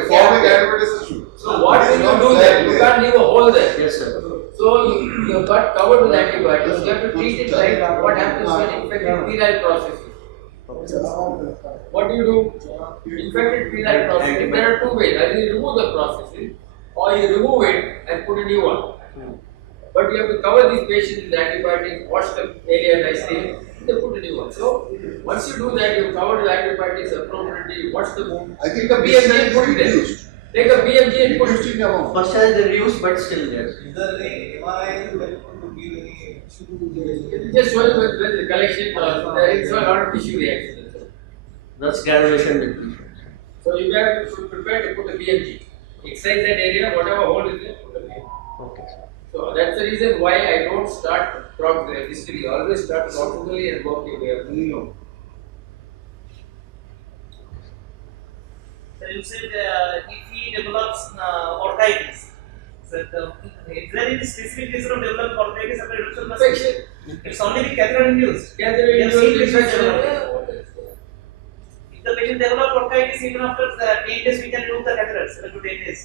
Form a advertisement shoot. So what will you do there? You can't leave a hole there. Yes, sir. So you got covered with antibiotics. You have to treat it like what happens when infected penile process. What do you do? Infected penile process. There are 2 ways. Either you remove the process or you remove it and put a new one. But you have to cover these patients with antibiotics, wash the area nicely, then put a new one. So once you do that, you cover the antibiotics appropriately, you wash the wound. I think Take a the BMG distance and put is it there. reduced. Take a BMG and put it Reduced in amount. Pus has reduced, but still there. Is there any MRI to give any It just shows you with the collection, there is a lot of tissue reaction. Thus granulation will be. So you have to prepare to put a BMG. Excise that area, whatever hole is there, put a BMG. Okay, sir. So that's the reason why I don't start distally. Always start proximally and work your way up. So you said if he develops orchitis, so is there any specific reason of developing orchitis after urethroplasty? Infection. It's only the catheter induced. Catheter We have seen induced patients infection. develop. If the patient develops orchitis, even after 10 days, we can remove the catheter. 7 to 10 days.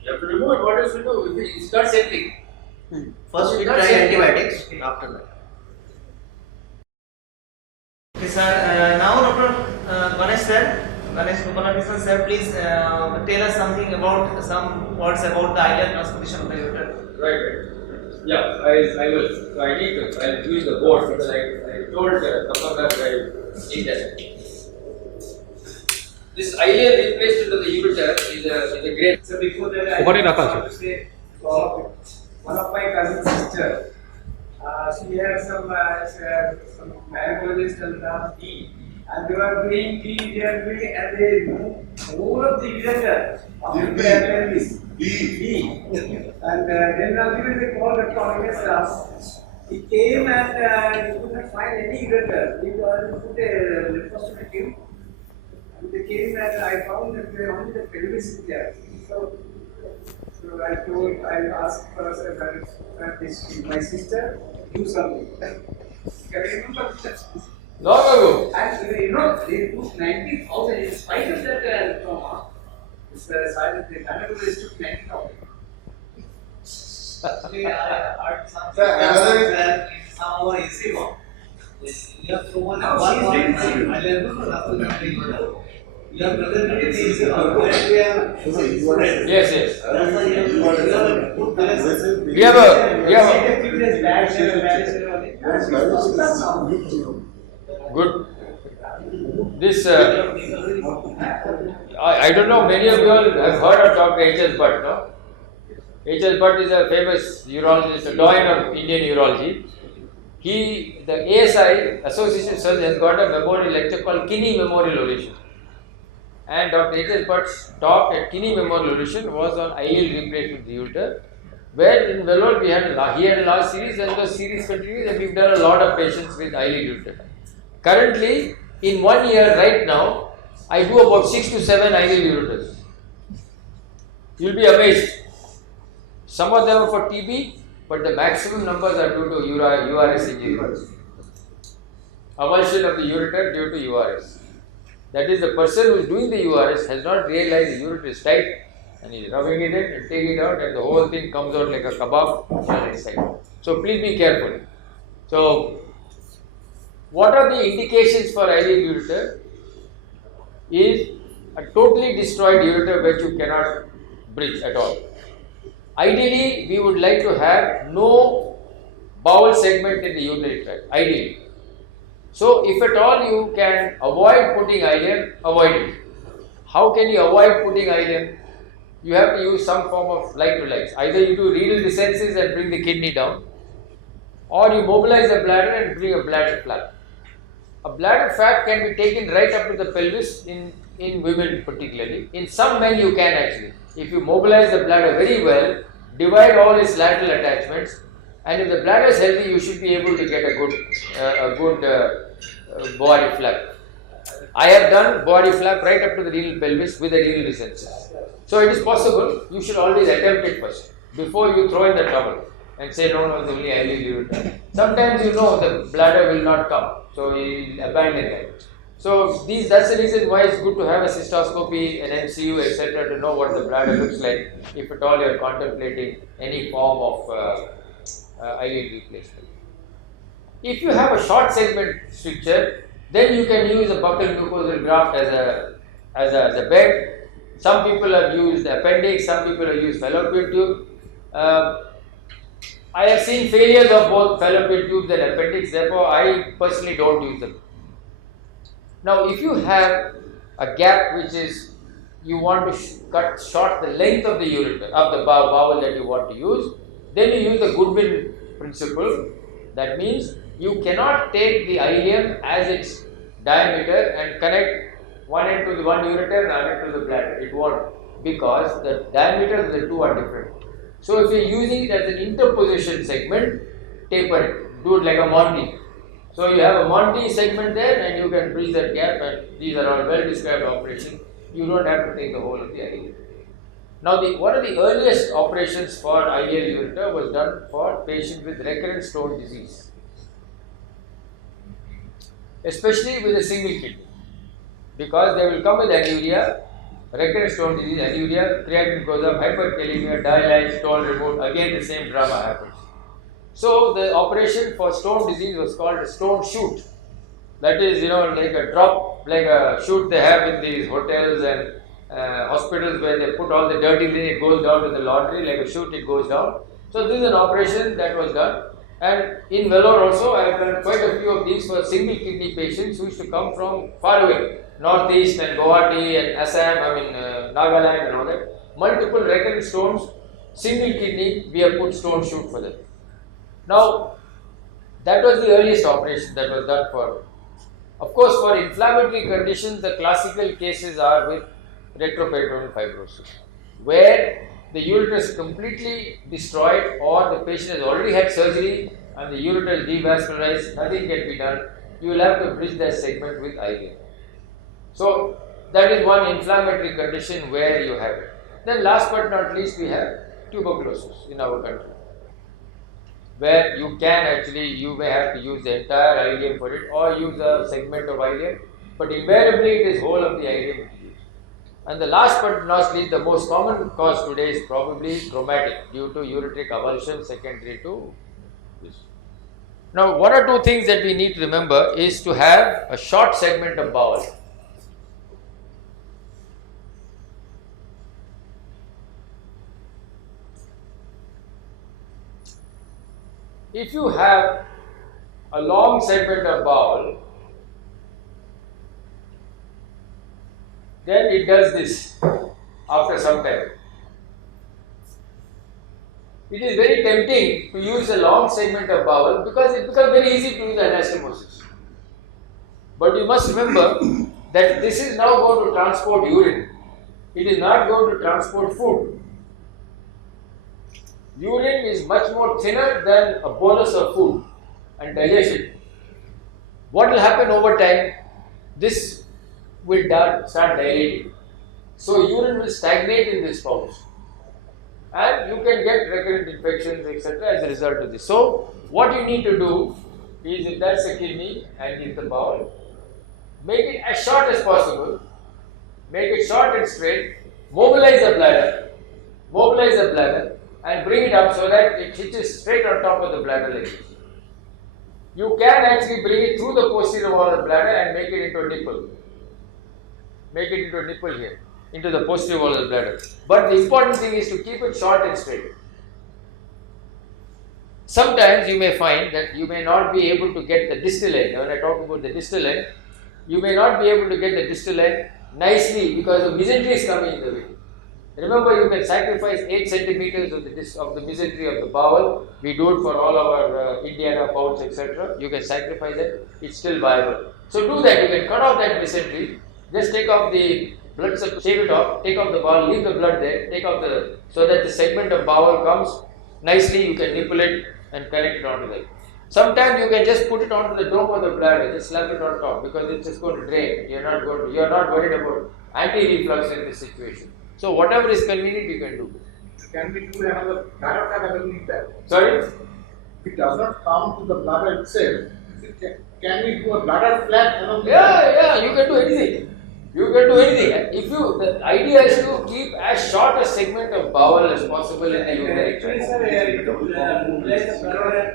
You have to remove it. What else to do? It starts emptying. First we try antibiotics. After that. Okay, sir. Now, Dr. Ganesh Gopalakrishnan sir, please tell us something about some words about the ileal transposition of the ureter. Right. Yeah, I will. So I need to. I'll use the board because I told Dr. that I need that. This Ileal replaced into the ureter is a great. So before that, I want to say one of my cousin sister, she had some gynecologist and D, and they were doing D, they are doing, and they moved the ureter of the pelvis. D. And then ultimately they called Dr. Ganesh. He came and he could not find any ureter. He put a liposome tube. And they came and I found that only the pelvis is there. So I asked her that my sister do something. Can you remember that? Long ago. And they put 90,000 in spite of that trauma. The gynecologist took 90,000. Actually, I heard something Another- that is somehow easy one. You have to one Now she is doing I learned nothing. You have presented it easy. Yes. We We have a good. This, I don't know, many of you all have heard of Dr. H.S. Bhatt, no? H.S. Bhatt is a famous urologist, a doyen of Indian urology. The ASI, Association of Surgeons, has got a memorial lecture called Kidney Memorial Oration. And Dr. H.S. Bhatt's talk at Kidney Memorial Oration was on ileal replacement of the ureter, where in Vellore he had a large series, and the series continues, and we've done a lot of patients with ileal ureter. Currently, in 1 year right now, I do about 6 to 7 ileal ureters. You'll be amazed. Some of them are for TB, but the maximum numbers are due to URS injury. Avulsion of the ureter due to URS. That is, the person who is doing the URS has not realized the ureter is tight, and he is rubbing it in and taking it out, and the whole thing comes out like a kebab on its side. So please be careful. So, what are the indications for ileal ureter? Is a totally destroyed ureter which you cannot bridge at all. Ideally, we would like to have no bowel segment in the urinary tract, ideally. So, if at all you can avoid putting ileum, avoid it. How can you avoid putting ileum? You have to use some form of like-to-likes. Either you do renal descensus and bring the kidney down, or you mobilize the bladder and bring a bladder flap. A bladder flap can be taken right up to the pelvis in women particularly. In some men you can actually. If you mobilize the bladder very well, divide all its lateral attachments, and if the bladder is healthy, you should be able to get a good body flap. I have done body flap right up to the renal pelvis with a renal descensus. So it is possible. You should always attempt it first before you throw in the towel and say no, it's only ileal ureter. Sometimes you know the bladder will not come, so you will abandon that. So that's the reason why it's good to have a cystoscopy, an MCU, etc. to know what the bladder looks like if at all you are contemplating any form of ileal replacement. If you have a short segment stricture, then you can use a buccal mucosal graft as a bed. Some people have used appendix, some people have used fallopian tube. I have seen failures of both fallopian tubes and appendix, therefore I personally don't use them. Now, if you have a gap which is, you want to cut short the length of the ureter, of the bowel that you want to use, then you use the Goodwin principle. That means you cannot take the ileum as its diameter and connect one end to the one ureter and other end to the bladder. It won't, because the diameters of the two are different. So if you are using it as an interposition segment, taper it, do it like a Monty. So you have a Monty segment there and you can bridge that gap, and these are all well described operations. You don't have to take the whole of the ileum. Now one of the earliest operations for ileal ureter was done for patients with recurrent stone disease, especially with a single kidney, because they will come with anuria, recurrent stone disease, anuria, creatinine goes up, hyperkalemia, dialysis, stone removed, again the same drama happens. So the operation for stone disease was called a stone shoot. That is, like a drop, like a shoot they have in these hotels and hospitals where they put all the dirty thing, it goes down to the laundry, like a chute, it goes down. So this is an operation that was done. And in Vellore also, I have done quite a few of these for single kidney patients who used to come from far away, northeast and Guwahati and Assam, Nagaland and all that. Multiple recurrent stones, single kidney, we have put stone shoot for them. Now, that was the earliest operation that was done for. Of course, for inflammatory conditions, the classical cases are with retroperitoneal fibrosis, where the ureter is completely destroyed or the patient has already had surgery and the ureter is devascularized, nothing can be done. You will have to bridge that segment with ileum. So, that is one inflammatory condition where you have it. Then last but not least, we have tuberculosis in our country, where you can actually, you may have to use the entire ileum for it or use a segment of ileum, but invariably it is whole of the ileum. And the last but not least, the most common cause today is probably traumatic due to ureteric avulsion secondary to this. Now, one or two things that we need to remember is to have a short segment of bowel. If you have a long segment of bowel, then it does this after some time. It is very tempting to use a long segment of bowel because it becomes very easy to use anastomosis. But you must remember that this is now going to transport urine. It is not going to transport food. Urine is much more thinner than a bolus of food and digestion. What will happen over time? This will start dilating. So urine will stagnate in this pouch. And you can get recurrent infections, etc. as a result of this. So what you need to do is, if that's the kidney and if the bowel, make it as short as possible, make it short and straight, mobilize the bladder and bring it up so that it hitches straight on top of the bladder like this. You can actually bring it through the posterior wall of the bladder and make it into a nipple. Make it into a nipple here, into the posterior wall of the bladder. But the important thing is to keep it short and straight. Sometimes you may find that you may not be able to get the distal end. When I talk about the distal end, you may not be able to get the distal end nicely because the mesentery is coming in the way. Remember, you can sacrifice 8 centimeters of the mesentery of the bowel. We do it for all our Indiana pouch, etc. You can sacrifice it, it's still viable. So do that, you can cut off that mesentery, just take off the blood, shave it off, take off the bowel, leave the blood there, take off so that the segment of bowel comes nicely, you can nipple it and connect it onto that. Sometimes you can just put it onto the dome of the bladder, just slap it on top because it's just going to drain. You are not worried about anti-reflux in this situation. So whatever is convenient you can do. Can we do another bladder flap underneath that? Sorry? It does not come to the bladder itself. Can we do a bladder flap underneath that? Yeah, you can do anything. You can do anything. The idea is to keep as short a segment of bowel as possible in the urinary tract.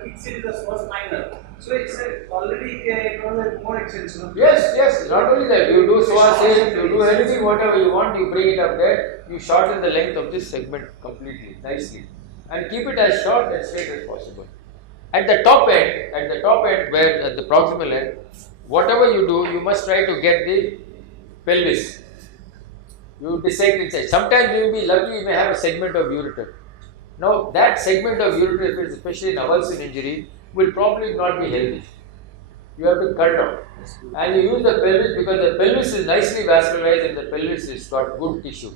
It's in the first minor. So it's already more extensive. Yes, not only that, you do swasin, you do anything, whatever you want, you bring it up there, you shorten the length of this segment completely, nicely. And keep it as short and straight as possible. At the top end, where at the proximal end, whatever you do, you must try to get the pelvis. You dissect inside. Sometimes you will be lucky, you may have a segment of ureter. Now that segment of ureter, if it's especially an avulsive injury, will probably not be healthy. You have to cut it out. And you use the pelvis because the pelvis is nicely vascularized and the pelvis has got good tissue.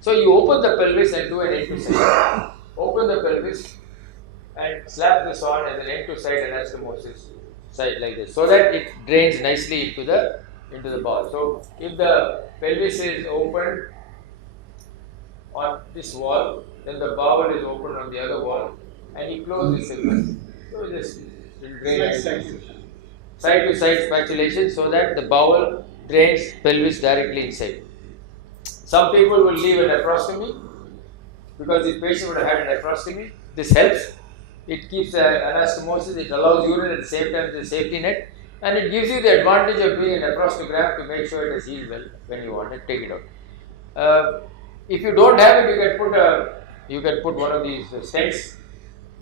So you open the pelvis and do an end to side. Open the pelvis and slap this on as an end to side anastomosis side like this, so that it drains nicely into the bowel. So if the pelvis is open on this wall, then the bowel is open on the other wall, and you close the segment. So just drain side to side spatulation so that the bowel drains pelvis directly inside. Some people will leave a nephrostomy because the patient would have had a nephrostomy. This helps. It keeps anastomosis, it allows urine at the same time as the safety net, and it gives you the advantage of doing a nephrostogram to make sure it has healed well when you want it, take it out. If you don't have it, you can put one of these stents,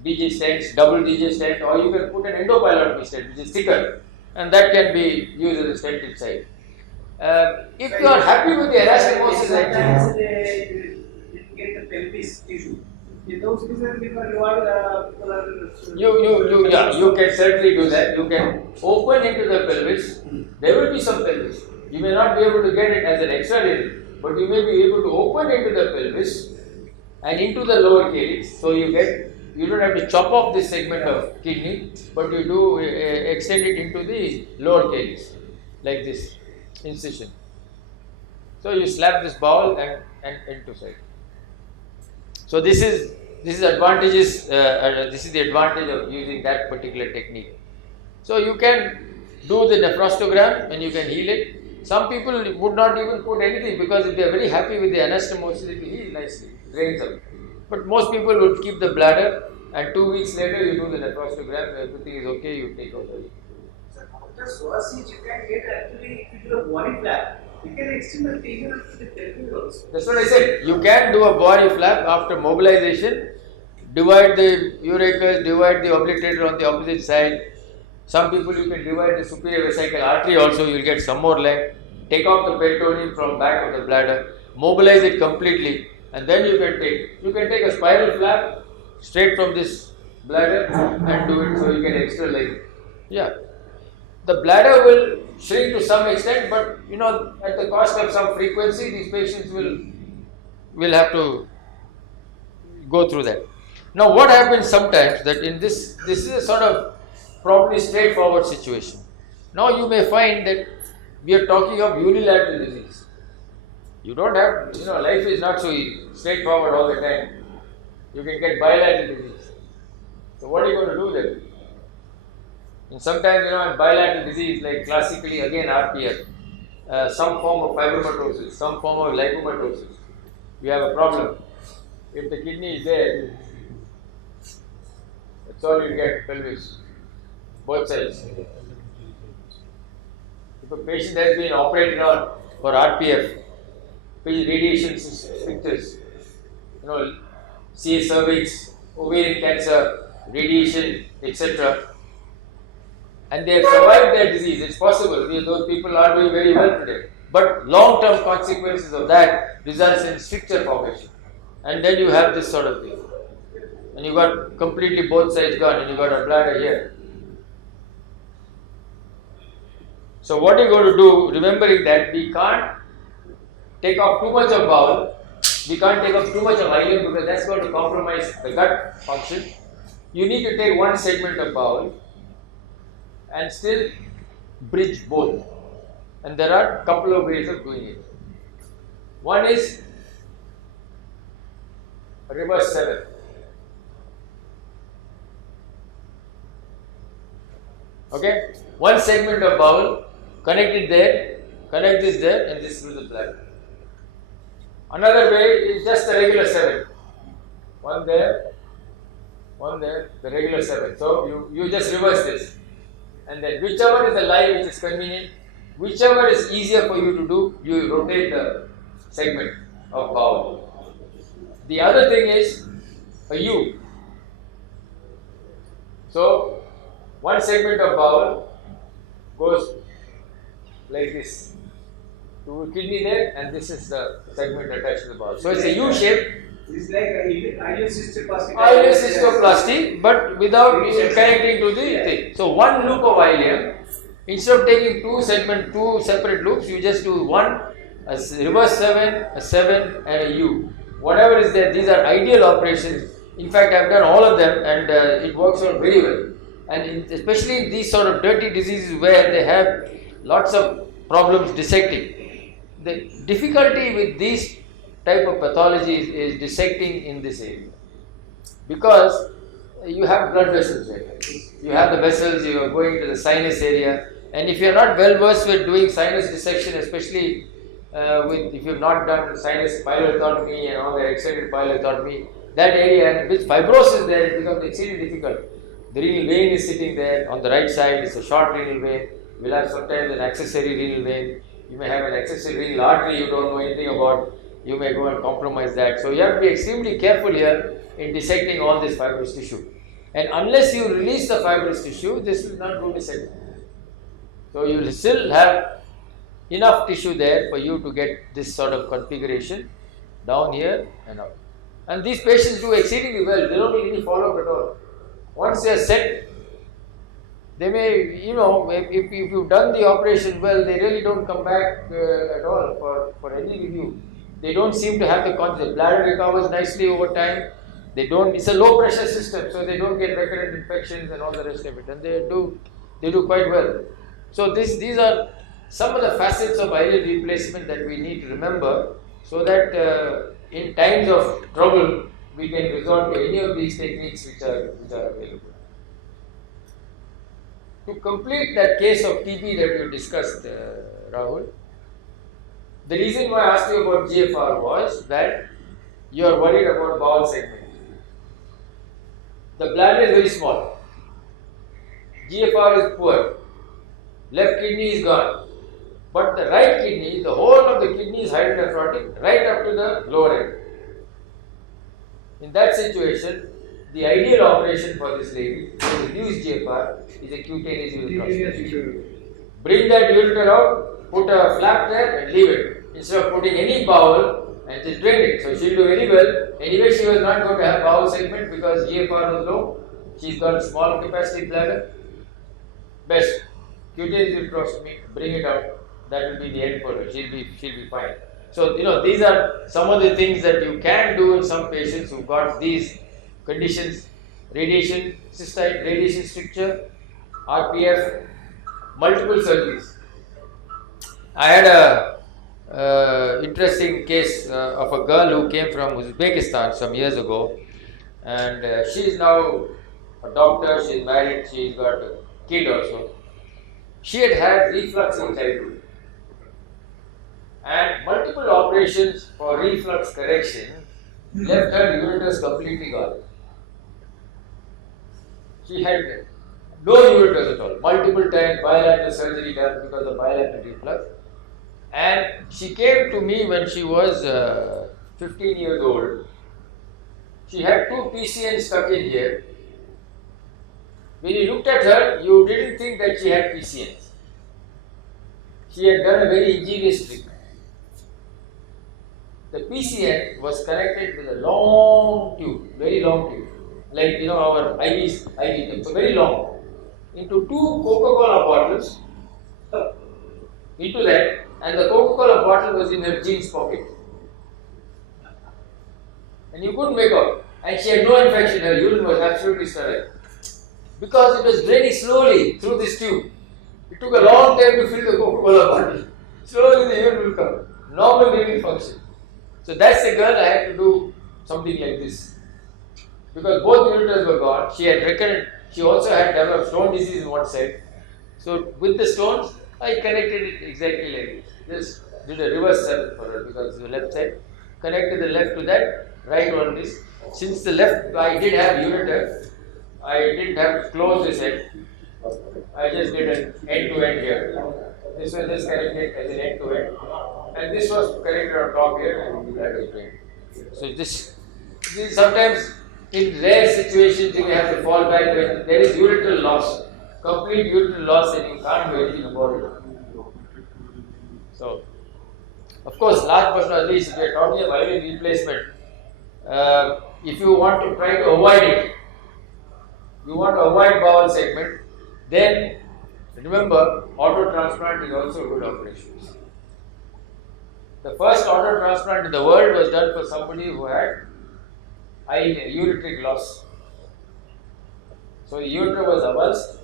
DJ stents, double DJ stent, or you can put an endopylotomy stent which is thicker, and that can be used as a stent inside. If you are happy with the anastomosis, sometimes they get the pelvis tissue. In those cases, you can certainly do that. You can open into the pelvis. There will be some pelvis. You may not be able to get it as an extra little, but you may be able to open into the pelvis and into the lower calyx. So you don't have to chop off this segment of kidney, but you do extend it into the lower calyx like this incision. So you slap this bowel and into side. So this is advantages. This is the advantage of using that particular technique. So you can do the nephrostogram and you can heal it. Some people would not even put anything because if they are very happy with the anastomosis, it will heal nicely, drains out. But most people would keep the bladder, and 2 weeks later you do the nephrostogram. Everything is okay. You take out the. So after psoriasis, you can get actually if you do a body flap. You can extend the figure to the pelvis also. That's what I said. You can do a body flap after mobilization, divide the urethra, divide the obliterator on the opposite side. Some people you can divide the superior vesical artery also, you will get some more length. take out the peritoneum from back of the bladder, mobilize it completely, and then you can take a spiral flap straight from this bladder and do it so you get extra leg. Yeah. The bladder will shrink to some extent, but at the cost of some frequency, these patients will have to go through that. Now, what happens sometimes that in this is a sort of probably straightforward situation. Now, you may find that we are talking of unilateral disease. You don't have, life is not so straightforward all the time. You can get bilateral disease. So, what are you going to do then? And sometimes, in bilateral disease, like classically again RPF, some form of fibromatosis, some form of lipomatosis, we have a problem. If the kidney is there, that's all you get, pelvis, both sides. If a patient has been operated on for RPF, radiation strictures, CA cervix, ovarian cancer, radiation, etc., and they have survived their disease, it's possible. Those people are doing very well today. But long-term consequences of that results in stricture formation. And then you have this sort of thing. And you got completely both sides gone, and you got a bladder here. So what you're going to do, remembering that we can't take off too much of bowel, we can't take off too much of ileum because that's going to compromise the gut function. You need to take one segment of bowel and still bridge both. And there are a couple of ways of doing it. One is reverse 7. Okay? One segment of bowel, connect it there, connect this there, and this through the bladder. Another way is just the regular 7. One there, the regular 7. So you just reverse this. And then whichever is the line which is convenient, whichever is easier for you to do, you rotate the segment of bowel. The other thing is a U. So one segment of bowel goes like this to kidney there, and this is the segment attached to the bowel. So it's a U shape. It's like Ileal cystoplasty, but without connecting to the thing. So one loop of ileum, instead of taking two separate loops, you just do one, a reverse 7, a 7, and a U. Whatever is there, these are ideal operations. In fact, I've done all of them, and it works out very well. And especially in these sort of dirty diseases where they have lots of problems dissecting. The difficulty with these type of pathologies is dissecting in this area, because you have blood vessels there. You have the vessels, you are going to the sinus area, and if you are not well versed with doing sinus dissection, especially if you have not done sinus pyelothotomy and all the extended pyelothotomy, that area, and with fibrosis there, it becomes extremely difficult. The renal vein is sitting there on the right side, it's a short renal vein. You will have sometimes an accessory renal vein. You may have an accessory renal artery you don't know anything about. You may go and compromise that. So you have to be extremely careful here in dissecting all this fibrous tissue. And unless you release the fibrous tissue, this will not do dissecting. So you will still have enough tissue there for you to get this sort of configuration down here and up. And these patients do exceedingly well. They don't need any follow-up at all. Once they are set, they may, if you've done the operation well, they really don't come back at all for any review. They don't seem to have the bladder recovers nicely over time. It's a low pressure system, so they don't get recurrent infections and all the rest of it, and they do quite well. So these are some of the facets of ileal replacement that we need to remember, so that in times of trouble we can resort to any of these techniques which are available. To complete that case of TB that you discussed, Rahul, the reason why I asked you about GFR was that you are worried about bowel segment. The bladder is very small. GFR is poor. Left kidney is gone. But the right kidney, the whole of the kidney is hydronephrotic right up to the lower end. In that situation, the ideal operation for this lady to reduce GFR is a cutaneous uretroplasty. Bring that ureter out, put a flap there and leave it. Instead of putting any bowel and just drain it. So she'll do very well. Anyway, she was not going to have bowel segment because GFR was low. She's got a small capacity bladder. Best. Cutaneous ureterostomy, bring it out. That will be the end for her. She'll be fine. So these are some of the things that you can do in some patients who've got these conditions: radiation, cystite, radiation stricture, RPF, multiple surgeries. I had a interesting case of a girl who came from Uzbekistan some years ago, and she is now a doctor. She is married. She's got a kid also. She had reflux in childhood, and multiple operations for reflux correction left her ureters completely gone. She had no ureters at all. Multiple times bilateral surgery done because of bilateral reflux. And she came to me when she was 15 years old. She had 2 PCNs stuck in here. When you looked at her, you didn't think that she had PCNs. She had done a very ingenious trick. The PCN was connected with a long tube, very long tube, like our IVs, so very long, into 2 Coca-Cola bottles, into that, and the Coca-Cola bottle was in her jeans pocket. And you couldn't make out. And she had no infection, her urine was absolutely sterile. Because it was draining slowly through this tube. It took a long time to fill the Coca-Cola bottle. Slowly the urine will come. Normal renal function. So that's the girl I had to do something like this. Because both ureters were gone. She had recurrent, she also had developed stone disease on one side. So with the stones, I connected it exactly like this. Just did a reverse cell for her because the left side. Connected the left to that, right on this. Since the left, I did have ureter, I didn't have to close this end. I just did an end-to-end here. This was just connected as an end-to-end. And this was connected on top here and that was drained. So this sometimes in rare situations you may have to fall back when there is ureteral loss, complete ureteral loss, and you can't do anything about it. So, of course, last but not least, if we are talking about ileal replacement, if you want to try to avoid it, you want to avoid bowel segment, then remember, auto transplant is also a good operation. The first auto transplant in the world was done for somebody who had ureteric loss. So the ureter was avulsed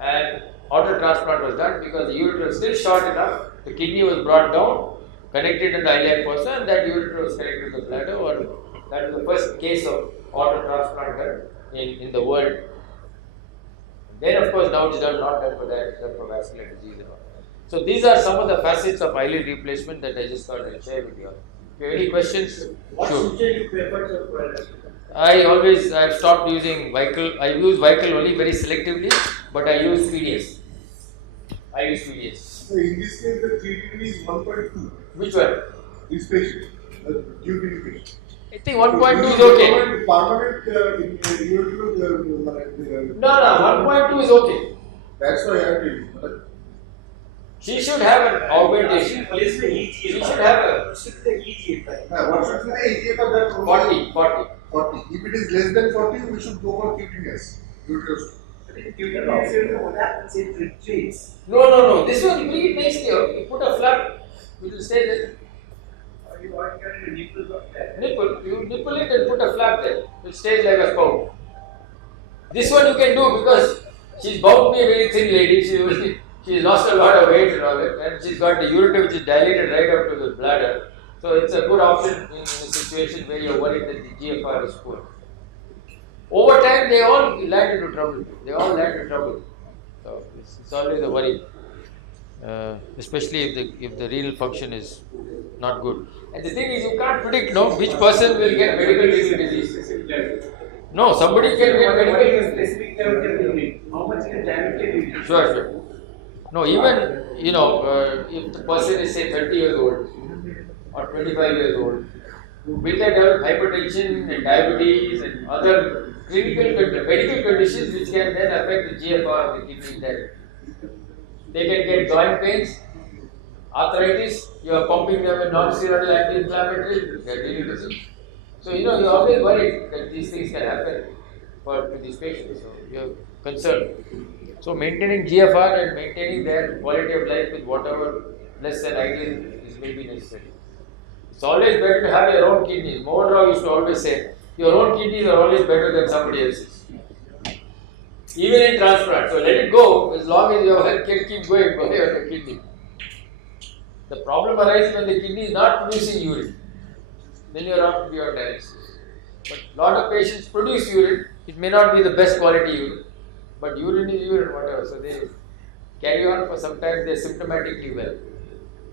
and auto transplant was done because the ureter was still short enough, the kidney was brought down, connected in the iliac fossa, and that ureter was connected to the bladder. Or that is the first case of auto transplant done in the world. Then of course now it's done not done for that, it's done for vascular disease and all. So these are some of the facets of ileal replacement that I just thought I'd share with you all. If you have any questions? What suture you prefer for I've stopped using Vical. I use Vical only very selectively, but I use PDS. So in this case, the treatment is 1.2. Which one? This patient, the tube patient. I think 1.2 is okay. Permanent No, 1.2 is okay. That's why I have to use. She should have an augmentation. She should have a What should be the EGFR that 40. If it is less than 40, we should go for cutaneous. what happens if it retreats? No. This one you bring it nicely. You put a flap, it will stay there. Or you want your nipple on that? Nipple. You nipple it and put a flap there. It stays like a spout. This one you can do because she's bound to be a very thin lady. She's lost a lot of weight and all that, and she's got the ureter which is dilated right up to the bladder. So it's a good option in a situation where you're worried that the GFR is poor. Over time, they all land into trouble. So it's always a worry, especially if the renal function is not good. And the thing is, you can't predict which person will get medical renal disease. No, somebody can get medical renal disease. Specific therapy, how much is diameter? Sure. No, even, if the person is say 30 years old or 25 years old, will they develop hypertension and diabetes and other medical conditions which can then affect the GFR of the kidney? They can get joint pains, Arthritis, you are pumping them with non-steroidal anti-inflammatory, they are dealing with it. So you always worried that these things can happen to these patients. So you are concerned. So maintaining GFR and maintaining their quality of life with whatever less than ideal is maybe necessary. It's always better to have your own kidneys. Mohan Rao used to always say, your own kidneys are always better than somebody else's. Even in transplant. So let it go as long as your health can keep going for your kidney. The problem arises when the kidney is not producing urine. Then you are apt to be on dialysis. But a lot of patients produce urine. It may not be the best quality urine, but urine is urine, whatever. So they carry on for some time. They are symptomatically well.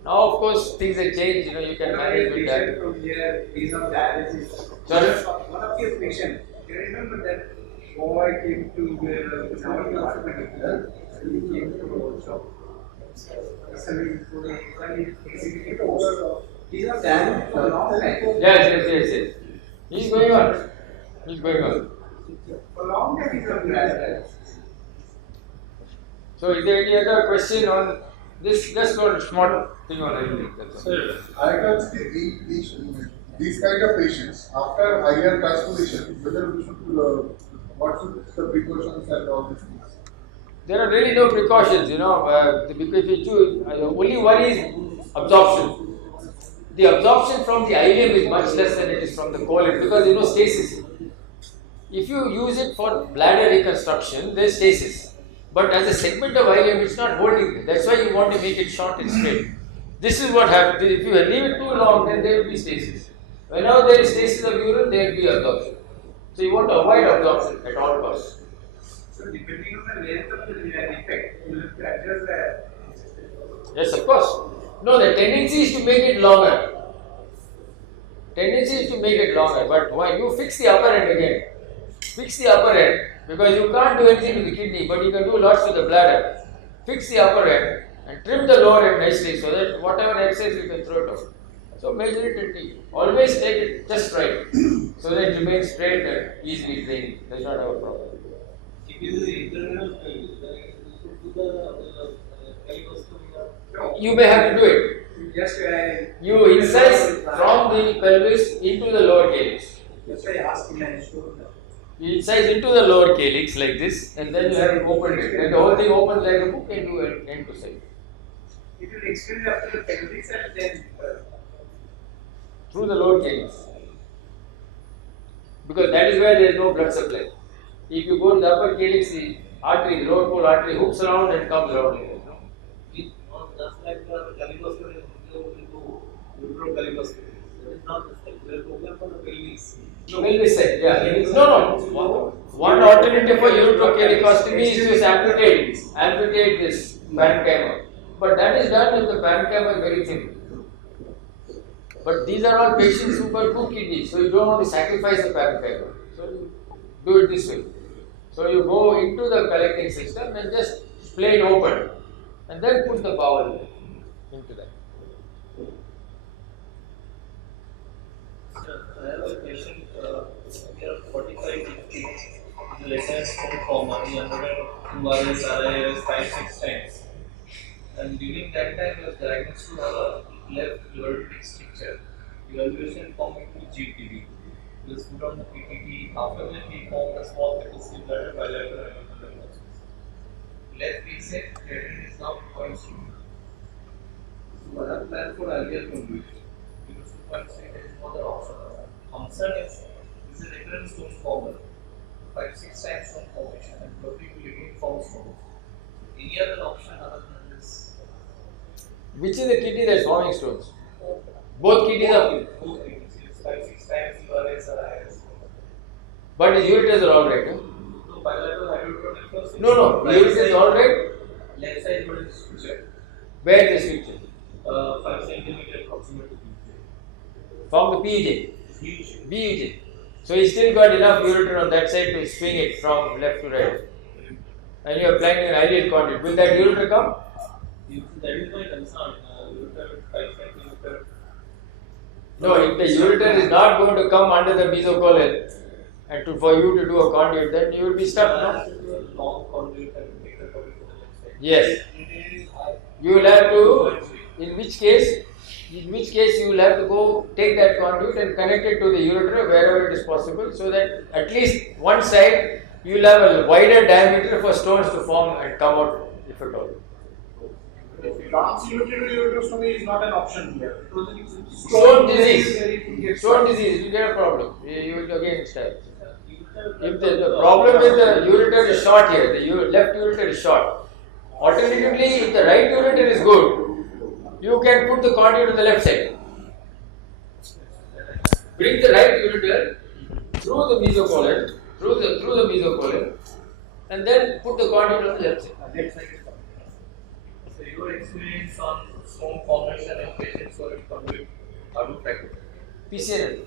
Now, of course, things have changed. You can manage with that. From here, he's on dialysis. Sorry? One of your patients, do you remember that boy came to somebody also medical, and he came to a workshop. He's on dialysis for a long time. Yes. He's going on. For a long time, he's on dialysis. So, is there any other question on this? Just one small thing on everything. Sir, I can see these kind of patients after iron transposition, whether we should what should the precautions and all these things? There are really no precautions, because if you choose, only one is absorption. The absorption from the ileum is much less than it is from the colon because there is no stasis. If you use it for bladder reconstruction, there is stasis. But as a segment of ileum, it's not holding. That's why you want to make it short and straight. This is what happens. If you leave it too long, then there will be stasis. Whenever there is stasis of urine, there will be absorption. So you want to avoid absorption at all costs. So depending on the length of the defect, you have to adjust the. Yes, of course. No, the tendency is to make it longer. But why? You fix the upper end again. Fix the upper end because you can't do anything to the kidney, but you can do lots to the bladder. Fix the upper end and trim the lower end nicely so that whatever excess you can throw it out. So measure it and take it. Always take it just right so that it remains straight and easily draining. That's not our problem. If you do the internal pelvis, then you should do the pelvis. You may have to do it. Just You incise from the pelvis into the lower calyx. That's why I asked him and showed that. You incise into the lower calyx like this, and then you have it opened it. And the whole thing opens like a book and you end to side. It will extend after the pelvis and then. Through the lower calyx. Because that is where there is no blood supply. If you go to the upper calyx, the artery, the lower pole artery hooks around and comes around here. Just like the calicoscopy, uretrocalcoscopy. That is not the same. We are going for the pelvis. Pelvis side, yeah. No. One alternative for uretrocalcoscopy is to amputate this parenchyma. But that is done if the parenchyma is very thin. But these are all patients who got two kidneys, so you don't want to sacrifice the parenchyma. So you do it this way. So you go into the collecting system and just play it open, and then put the bowel into that. I have a patient, we are 45-50, the letter is from coma, he underwent URS, RIS 5-6 times. And during that time, he was diagnosed to have a left urethral stricture. Evaluation formed into GTD. He was put on the PTT. After that, he formed a small capacity bladder bilateral diagnosis. Left reset, creatinine is now 2.2. So I have planned for earlier conduit. Because 2.6 is no other option. Concern is this is a recurrent stone former. 5-6 times stone formation and probably will again form stone. Any other option other than this? Which is the kidney that is forming stones? Both kidneys are. Both kidneys. 5-6 times URS or IS. But his ureters are alright. Huh? No, bilateral hydrocephalus. No, ureters is alright. Left side what is structure? Where is the structure? 5 centimeter approximately. From the PEJ. Huge. BEJ. So he still got enough ureter on that side to swing it from left to right. And you are applying an ideal conduit. Will that ureter come? That is my concern. Ureter 5 centimeter. No, if the ureter is not going to come under the mesocolon and for you to do a conduit, then you will be stuck. No? Long conduit and take the conduit to the left side. Yes. You will have to In which case you will have to go take that conduit and connect it to the ureter wherever it is possible, so that at least one side you will have a wider diameter for stones to form and come out, if at all. Transureter ureterostomy is not an option here. Stone disease. Stone disease, you get a problem. You will again start. If the problem with the ureter is short here, the left ureter is short. Alternatively, if the right ureter is good, you can put the conduit on the left side. Bring the right ureter through the mesocolon, and then put the conduit on the left side. So your experience on stone formation in patients who are conduit, how do you practice? PCNL.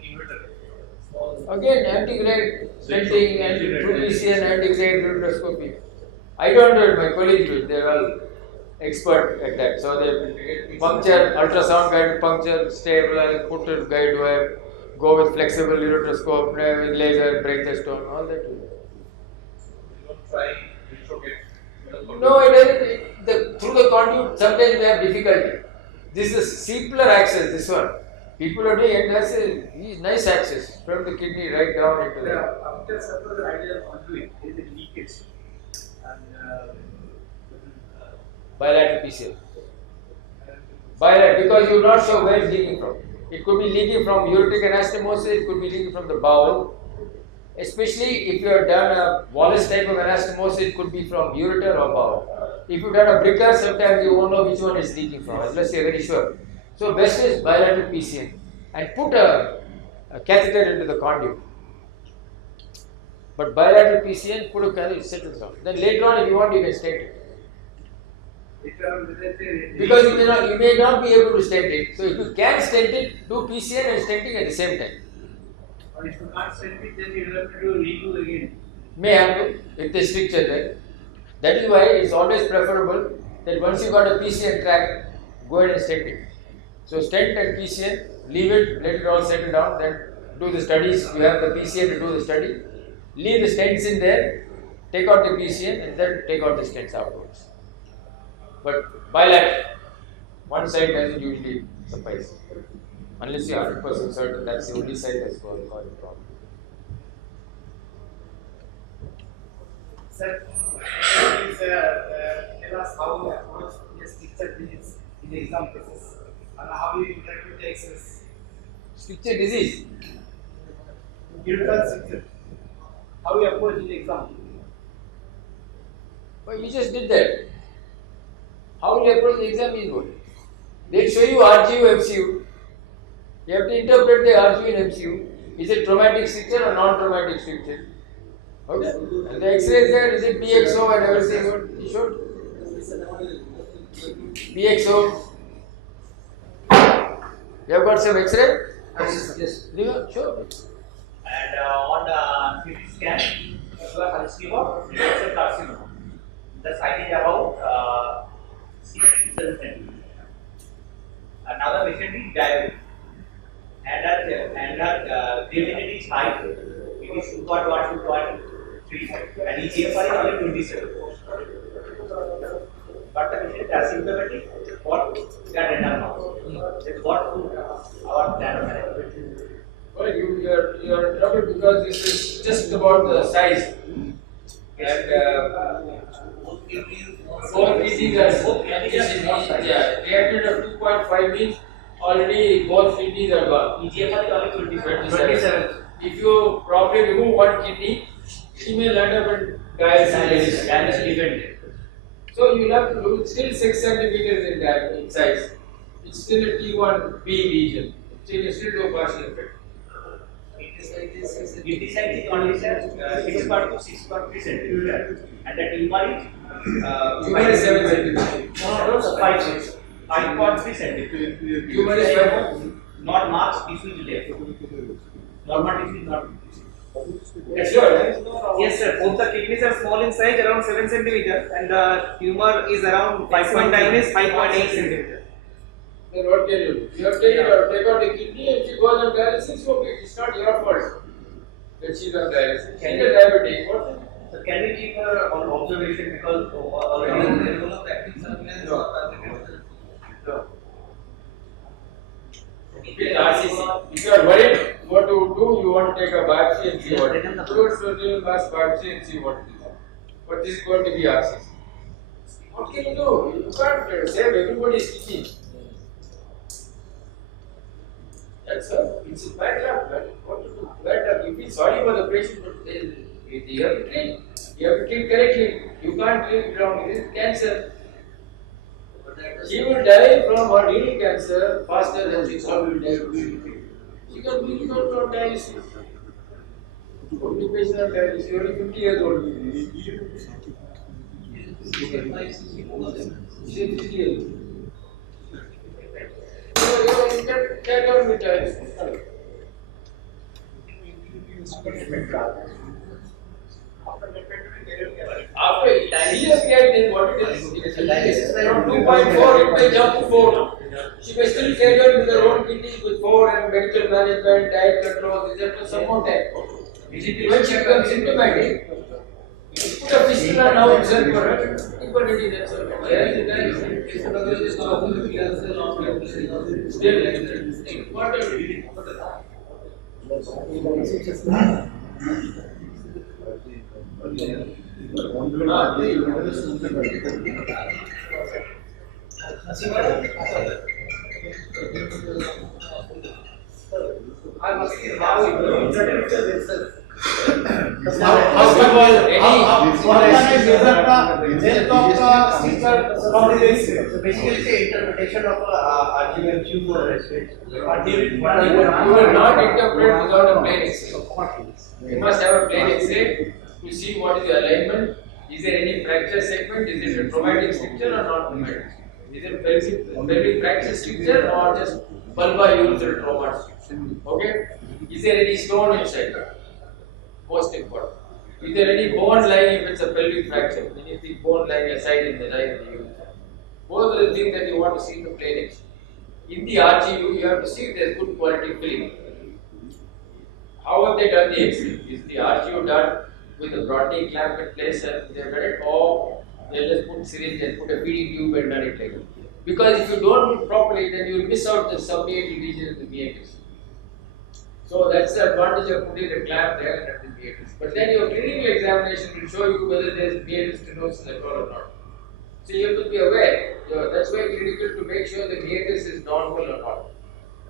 Ureter. Again, anti-grade stenting and through PCN, anti-grade ureteroscopy. I don't do it, my colleagues do it. They are all expert at that. So they puncture, ultrasound guided puncture, stabilize, put a guide wire, go with flexible ureteroscope, with laser, break the stone, all that. You don't try retrograde. No, it doesn't. Through the conduit, sometimes they have difficulty. This is simpler access, this one. People are doing it, that's a nice access from the kidney right down into the. After suppose the ideal conduit, there is a leakage. And Bilateral PCL. Bilateral, because you are not sure where it's leaking from. It could be leaking from ureteric anastomosis, it could be leaking from the bowel. Especially if you have done a Wallace type of anastomosis, it could be from ureter or bowel. If you have done a Bricker, sometimes you won't know which one is leaking from, unless you are very sure. So best is bilateral PCN and put a catheter into the conduit. But bilateral PCN, put a catheter, it settles down. Then later on, if you want, you can stent it. Because you may not be able to stent it. So if you can stent it, do PCN and stenting at the same time. or if you can't stent it, then you have to redo again. May have to, if they stricture that. That is why it's always preferable that once you got a PCN track, go ahead and stent it. So stent and PCN, leave it, let it all settle down, then do the studies. You have the PCN to do the study. Leave the stents in there, take out the PCN and then take out the stents afterwards. But bilateral, one side doesn't usually suffice. Unless you are 100% certain that's the only side that's causing problem. Sir, please tell us how you approach a stricture disease in the exam process and how you interact with the X-rays. Stricture disease. Urethral stricture. How you approach in the exam? Well, you just did that. How will you approach the exam is good. They show you RGU, MCU. You have to interpret the RGU and MCU. Is it traumatic stricture or non-traumatic stricture? Okay. And the X-rays there, is it PXO and everything good? You should. PXO. You have got some X-ray? Yes. Sure. And on CT scan, you are considering about urethral carcinoma. The size is about 6 to 7 cm. Now the patient is diabetic, and her creatinine is high. It is 2.1 to 2.3, and eGFR is only 27. But the patient is asymptomatic for renal loss. That's what our plan of management. Well, you are in trouble because this is just about the size. And both kidneys are reacted of 2.5 means already both kidneys are gone. eGFR is only 27. If you probably remove one kidney, she may land up in dialysis. So you have to do it still 6 centimeters in size. It's still a T1B region. So you still do a partial effect. It is like only 6.2 6.3 centimeters, and the tumor is 7 centimeters. no, 5.3 centimeters. Tumor is 5. Not marked, tissue is left. Normal tissue is not. Sure. Yes, sir. Both the kidneys are small in size, around 7 centimeters, and the tumor is around 5.9 is 5.8 centimeters. Then what can you do? You have to take out the kidney and she goes on dialysis, okay, it's not your fault that she's on dialysis. She's a diabetic. So can we keep her on observation because already Regular practice surveillance or targeted with RCC. If you are worried what to do, you want to take a biopsy and see what it is. Fluid soluble mass biopsy and see what it is. But this is going to be RCC. What can you do? You can't save everybody's kidney. That's a, it's a bad luck, man. What to do? Bad luck. You feel sorry for the patient, but you have to treat. You have to treat correctly. You can't treat wrong. This is cancer. She will die from her renal cancer faster than she will die from sleeping. She can be on dialysis. Only patient on dialysis. She is only 50 years old. She is 50 years old. So you can carry on with dialysis. After dialysis then what it is? From 2.4 it may jump to 4. She may still carry on with her own kidneys with 4 and medical management, diet control, etc. some more time. When she becomes symptomatic, you put a fistula now itself for her, equality that's all. Still, what are you I must see how it goes. So basically, it's the interpretation of RGMQ for respect. You will not interpret without a plain X-ray. You must have a plain X-ray to see what is the alignment. Is there any fracture segment? Is it a traumatic stricture or not traumatic? Is it pelvic fracture stricture or just bulbar urethral trauma stricture? Okay? Is there any stone inside? Most important. Is there any bone lying if it's a pelvic fracture? Anything bone lying aside in the line of the urethra? Both are the things that you want to see in the plain X-ray. In the RGU, you have to see if there is good quality filling. How have they done the X-ray? Is the RGU done with a Brodney clamp in place and they have done it, or they just put syringe and put a feeding tube and done it like that? Because if you don't do it properly, then you will miss out the submeatal region of the meatus. So that's the advantage of putting the clamp there and at the meatus. But then your clinical examination will show you whether there is meatus stenosis at all or not. So you have to be aware. That's why it's critical to make sure the meatus is normal or not.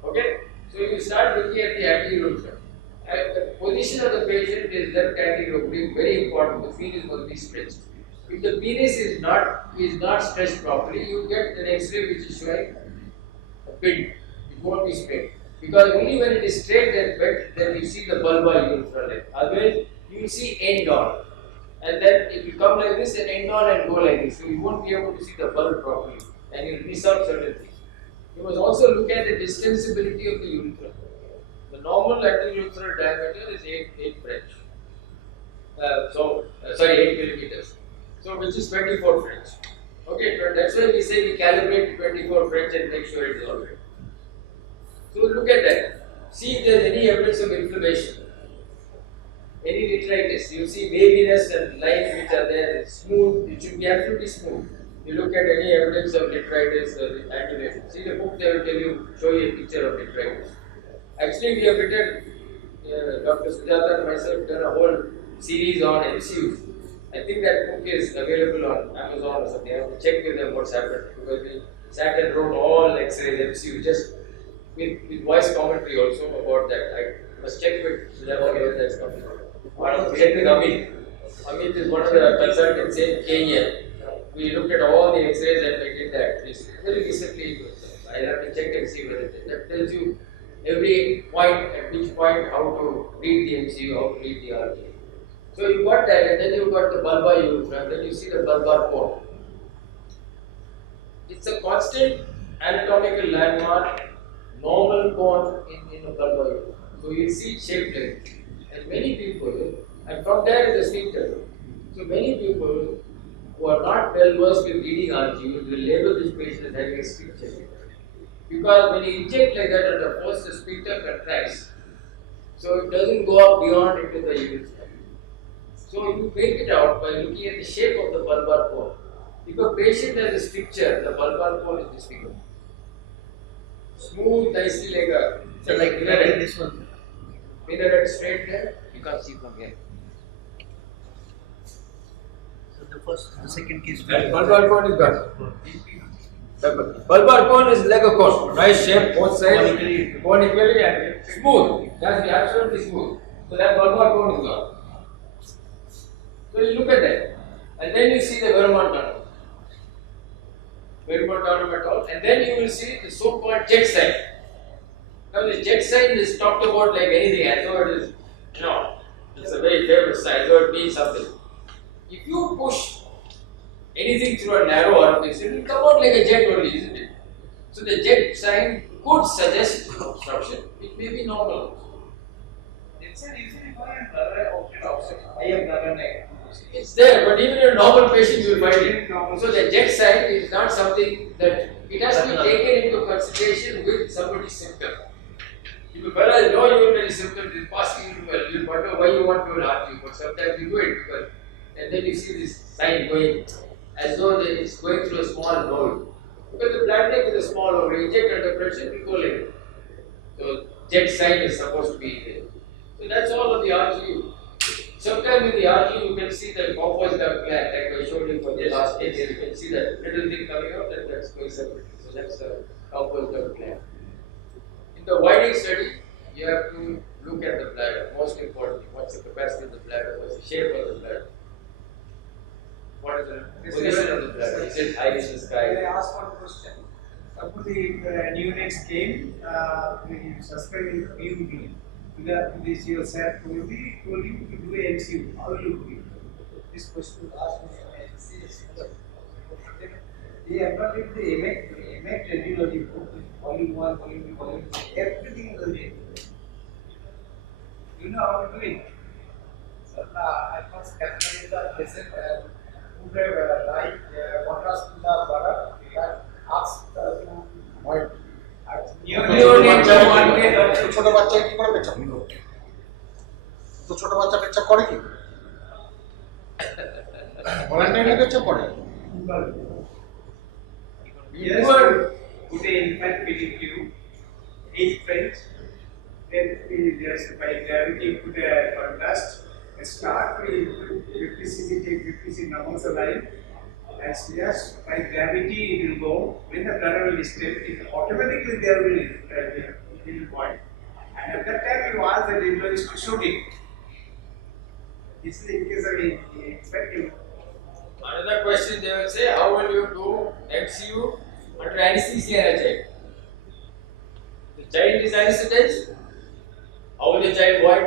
Okay? So you start looking at the anterior side. And the position of the patient is left anterior oblique, very important. The penis must be stretched. If the penis is not stretched properly, you get an X-ray which is showing a bend. It won't be straight. Because only when it is straight and bent, then you see the bulbar urethral line. Otherwise, you will see end on. And then it will come like this and end on and go like this. So you won't be able to see the bulb properly. And you will miss out certain things. You must also look at the distensibility of the urethra. The normal anterurethral diameter is 8 French. 8 millimeters. So which is 24 French. Okay, that's why we say we calibrate 24 French and make sure it is alright. So look at that. See if there is any evidence of inflammation. Any detritus. You see waviness and lines which are there. It's smooth. It should be absolutely smooth. You look at any evidence of detritus or activation. See the book, they will tell you, show you a picture of detritus. Actually, we have written, Dr. Sujata and myself done a whole series on MCUs. I think that book is available on Amazon or something. I have to check with them what's happened because we sat and wrote all X-rays, MCU, just with voice commentary also about that. I must check with Sujata whether that's coming. Check with Amit. Amit is one of the consultants in Kenya. We looked at all the X-rays and we did that. It's very recently. I'll have to check and see whether that tells you every point, at which point, how to read the MCU, how to read the RG. So you got that, and then you got the bulbar urethra, and then you see the bulbar pore. It's a constant anatomical landmark, normal cone in a bulbar urethra. So you see it shaped like this. And many people, and from there is the sphincter. So many people who are not well versed with reading RG will label this patient as having a stricture. Because when you inject like that under force, the sphincter contracts. So it doesn't go up beyond into the urethra. So you make it out by looking at the shape of the bulbar pore. If a patient has a stricture, the bulbar pore is disfigured. smooth, nicely like a So like minaret. this one. Minaret straight there. You can't see from here. So the second case. That bulbar cone is gone. The bulbar cone is like a cone, nice shape, both sides, conically and smooth. That's absolutely smooth. So that bulbar cone is gone. So you look at that, and then you see the Vermont tunnel. Vermont tunnel at all, and then you will see the so-called jet sign. Now the jet sign is talked about like anything, as though it is, it's a very famous sign, as though it means something. If you push anything through a narrow orifice, it will come out like a jet only, isn't it? So the jet sign could suggest obstruction. It may be normal. It's a usually one and blurred option. I have blurred neck. It's there, but even in a normal patient you will find it. So the jet sign is not something that it has to be taken into consideration with somebody's symptom. If you realize no urinary symptom is passing well, you wonder why you want to ask you, but sometimes you do it because, and then you see this sign going as though it's going through a small node. Because the blood neck is a small node, you inject under pressure, it will go like that. So jet sign is supposed to be there. So that's all of the RGU. Sometimes in the RGU you can see the composite duct gland, like I showed you for the last case here, you can see that little thing coming out and that's going separately. So that's the composite duct gland. In the widening study, you have to look at the bladder. Most importantly, what's the capacity of the bladder, what's the shape of the bladder, what is the position of the bladder, is it high in the sky? I asked one question. Suppose the neonates came, we suspect PUD. This your sir told you to do a MCU. How will you do it? This question was asked me. They evaluate the MX radiology book, volume 1, volume 2, volume 3, everything is there. You know how to do it? So I first calculated the present put a light contrast in the butter that asks to what? ছোট বাচ্চা কি করে পেচ্ছাপ তো ছোট বাচ্চা পেচ্ছাপ করে কি ভলান্টারি পেচ্ছাপ করে Yes, put a infant feeding tube, 8 French, then we just by gravity put a contrast, start with 50 cc, take 50 cc normal saline, and just by gravity it will go. When the bladder will distend, it automatically there will point. And at that time you ask the radiologist to shoot it. This is in case of expecting. Another question they will say, how will you do MCU under anesthesia in a child? The child is anesthetized. How will the child void?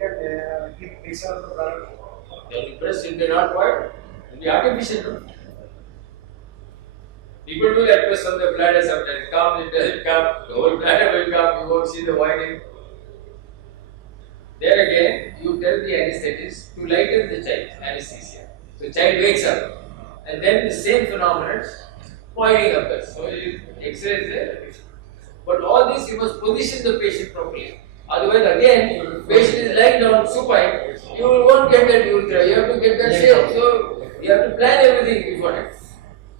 You can give pressure on the bladder. They will press, if they not void, it will be artificial. People do that press on the bladder sometimes. It comes, it doesn't come, the whole bladder will come, you won't see the voiding. There again, you tell the anesthetist to lighten the child, anesthesia. So the child wakes up, and then the same phenomenon, voiding occurs. So X-ray is there. But all this you must position the patient properly. Otherwise, again, if the patient is lying down supine, you won't get that urethra. You have to get that shape. So you have to plan everything beforehand.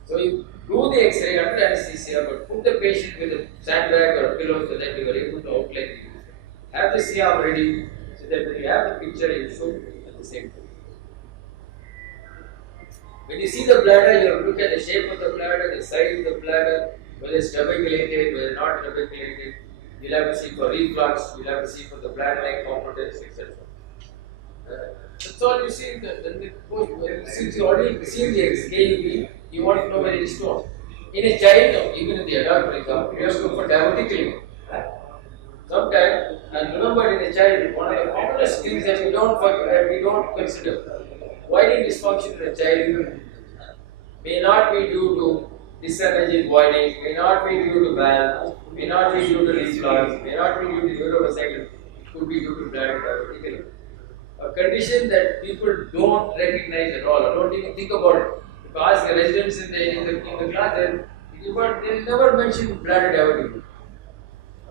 So you do the X-ray under anesthesia, but put the patient with a sandbag or a pillow so that you are able to outline the urethra. Have the CR ready so that when you have the picture, you show at the same time. When you see the bladder, you have to look at the shape of the bladder, the size of the bladder, whether it's tuberculated, whether not tuberculated. You'll have to see for reflux, you'll have to see for the bladder-like competence, etc. That's all you see in the post. Since you already seen the KUB, you want to know where it is stored. In a child, even in the adult, for example, you have to look for divertical. Sometimes, and remember in a child, one of the commonest things that we don't consider, voiding dysfunction in a child may not be due to dysenergic voiding, may not be due to valve, may not be due to reflux, may not be due to neurovascular, it could be due to bladder divertical. A condition that people don't recognize at all, or don't even think about it. If you ask the residents in the class, they'll never mention bladder diverticulum.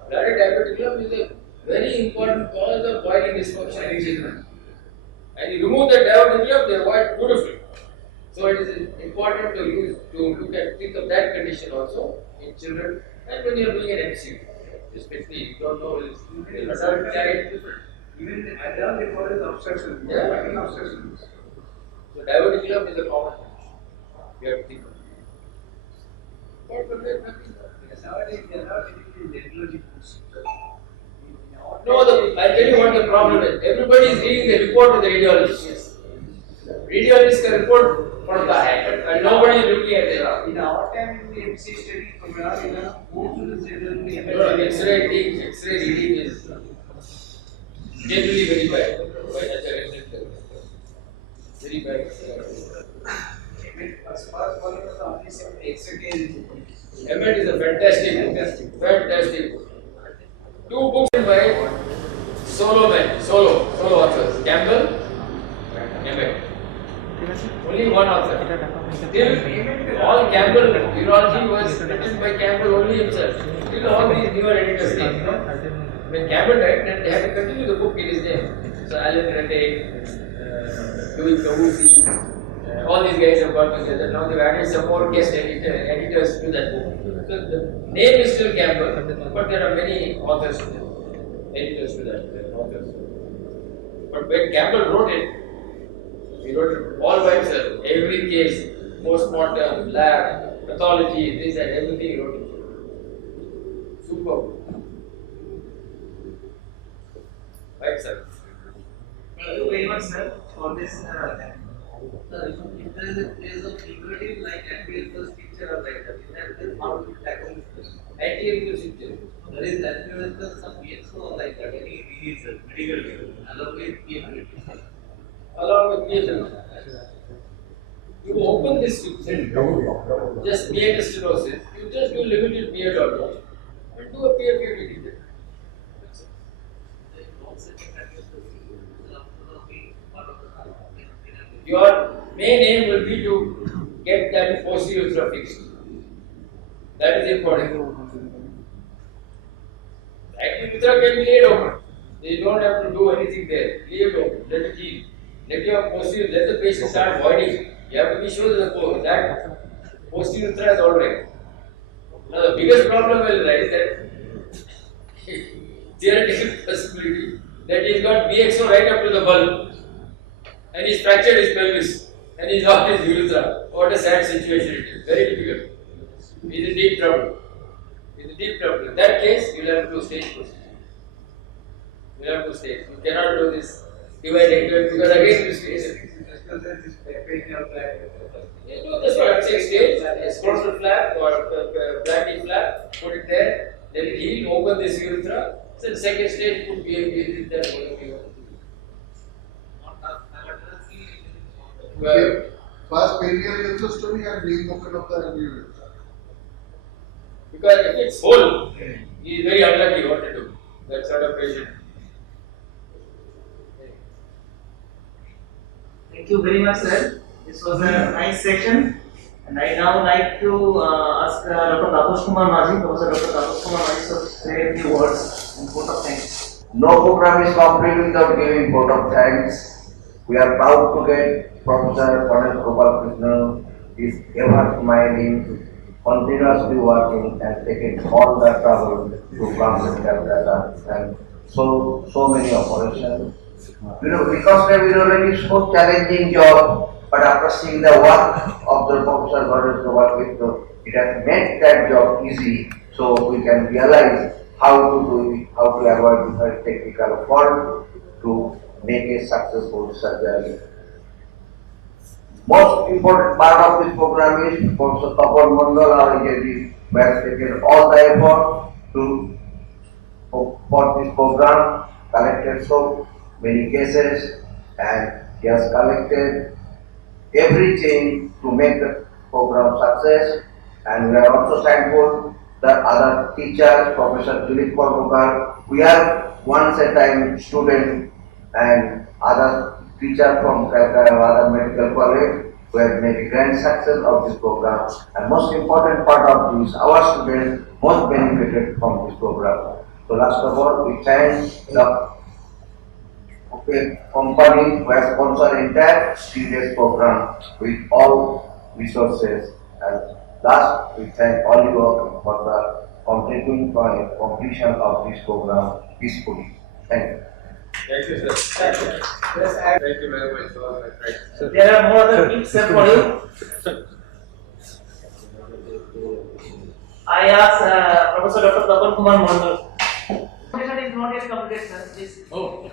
Bladder diverticulum is a very important cause of voiding dysfunction in children. And you remove the diverticulum, they void beautifully. So it is important to think of that condition also in children and when you are doing an MCU, especially you don't know is adult child different. Even the adult before is obstruction. Yeah. Obstruction. So diverticulum is a common condition. We have to think of it. Nowadays they are not getting the radiology books. No, I'll tell you what the problem is. Everybody is reading the report of the radiologist. Radiologist can report from the hand, and nobody is looking at it. In our time in the MC study program, most of the generally X-ray reading is generally very bad. Very bad. as far as one of the only X-ray case. Emmett is a fantastic book. Two books by solo authors, Campbell, Emmett. Only one author. Till all Campbell urology was written by Campbell only himself. Till all these newer editors came. When Campbell died, then they had to continue the book in his name. So Alan Rete, Louis Cavusi, all these guys have got together. Now they've added some more guest editors to that book. So the name is still Campbell, but there are many authors to that, editors to that, authors. But when Campbell wrote it, he wrote it all by himself. Every case, postmortem, lab, pathology, this and everything he wrote it. Superb. Right, sir. Thank you very much, sir, for this. Sir, if there is a case of figurative like anti-urethral stricture or like that, in that case, how to tackle this question? Anti-urethral stricture. There is anti-urethral some PXO or like that, any medical along with PFA. Along with PFL. You open this stricture, just PFL stenosis, you just do limited PFL and do a PFL treatment. Your main aim will be to get that posterior urethra fixed. That is important. Active urethra can be laid open. You don't have to do anything there. Leave it open. Let it heal. Let your posterior, let the patient start voiding. You have to be sure that that posterior urethra is alright. Now the biggest problem will arise that theoretical possibility that he's got BXO right up to the bulb and he's fractured his pelvis and he's lost his urethra. What a sad situation it is. Very difficult. He's in deep trouble. In that case, you'll have to do stage procedure. You cannot do this divided because again this is you do this one, six stage, scrotal flap or bladder flap, put it there, then heal, open this urethra. So the second stage put BMP in there. First perineal ureterostomy and being open of the urethra. Because if it's whole, he is very unlucky what to do. That sort of patient. Thank you very much, sir. This was a nice session. And I now like to ask Dr. Taposh Kumar Maji, Professor Dr. Taposh Kumar Maji, to say a few words and vote of thanks. No program is complete without giving vote of thanks. We are proud to get Professor Ganesh Gopalakrishnan is ever smiling, continuously working and taking all the trouble to come to Calcutta and so many operations. Because the urology is so challenging job, but after seeing the work of the Professor Ganesh Gopalakrishnan, it has made that job easy, so we can realize how to do it, how to avoid the technical fault to make a successful surgery. Most important part of this program is Professor Tapon Mandal, our EJD, who has taken all the effort for this program, collected so many cases, and he has collected everything to make the program success. And we are also thankful the other teachers, Professor Dilip Kormukar. We are once a time student and other teachers from Calcutta other medical college who have made a grand success of this program. And most important part of this, our students most benefited from this program. So last of all, we thank the okay, company who has sponsored entire 3 days program with all resources. And last, we thank all you all for the completion of this program peacefully. Thank you. Thank you, sir. Thank you very much. Sir. There are no other tips sir, for you. I ask Professor Dr. Tapan Kumar Mandal. Presentation is not yet completed, sir. Please. Oh,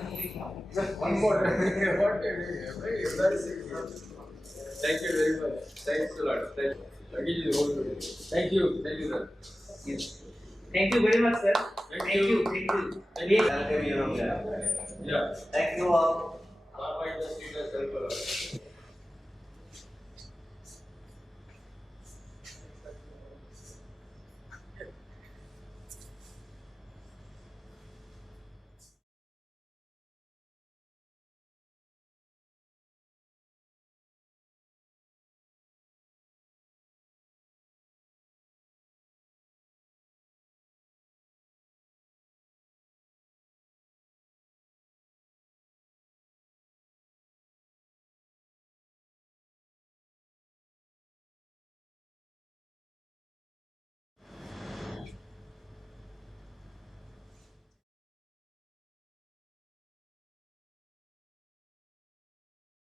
one more. What very embarrassing. Thank you very much. Thanks a lot. Thank you. Thank you. Thank you, sir. Yes. Thank you very much, sir. Thank you. Thank you. Yeah. Yeah. Thank you all. Pharma industry does help a lot.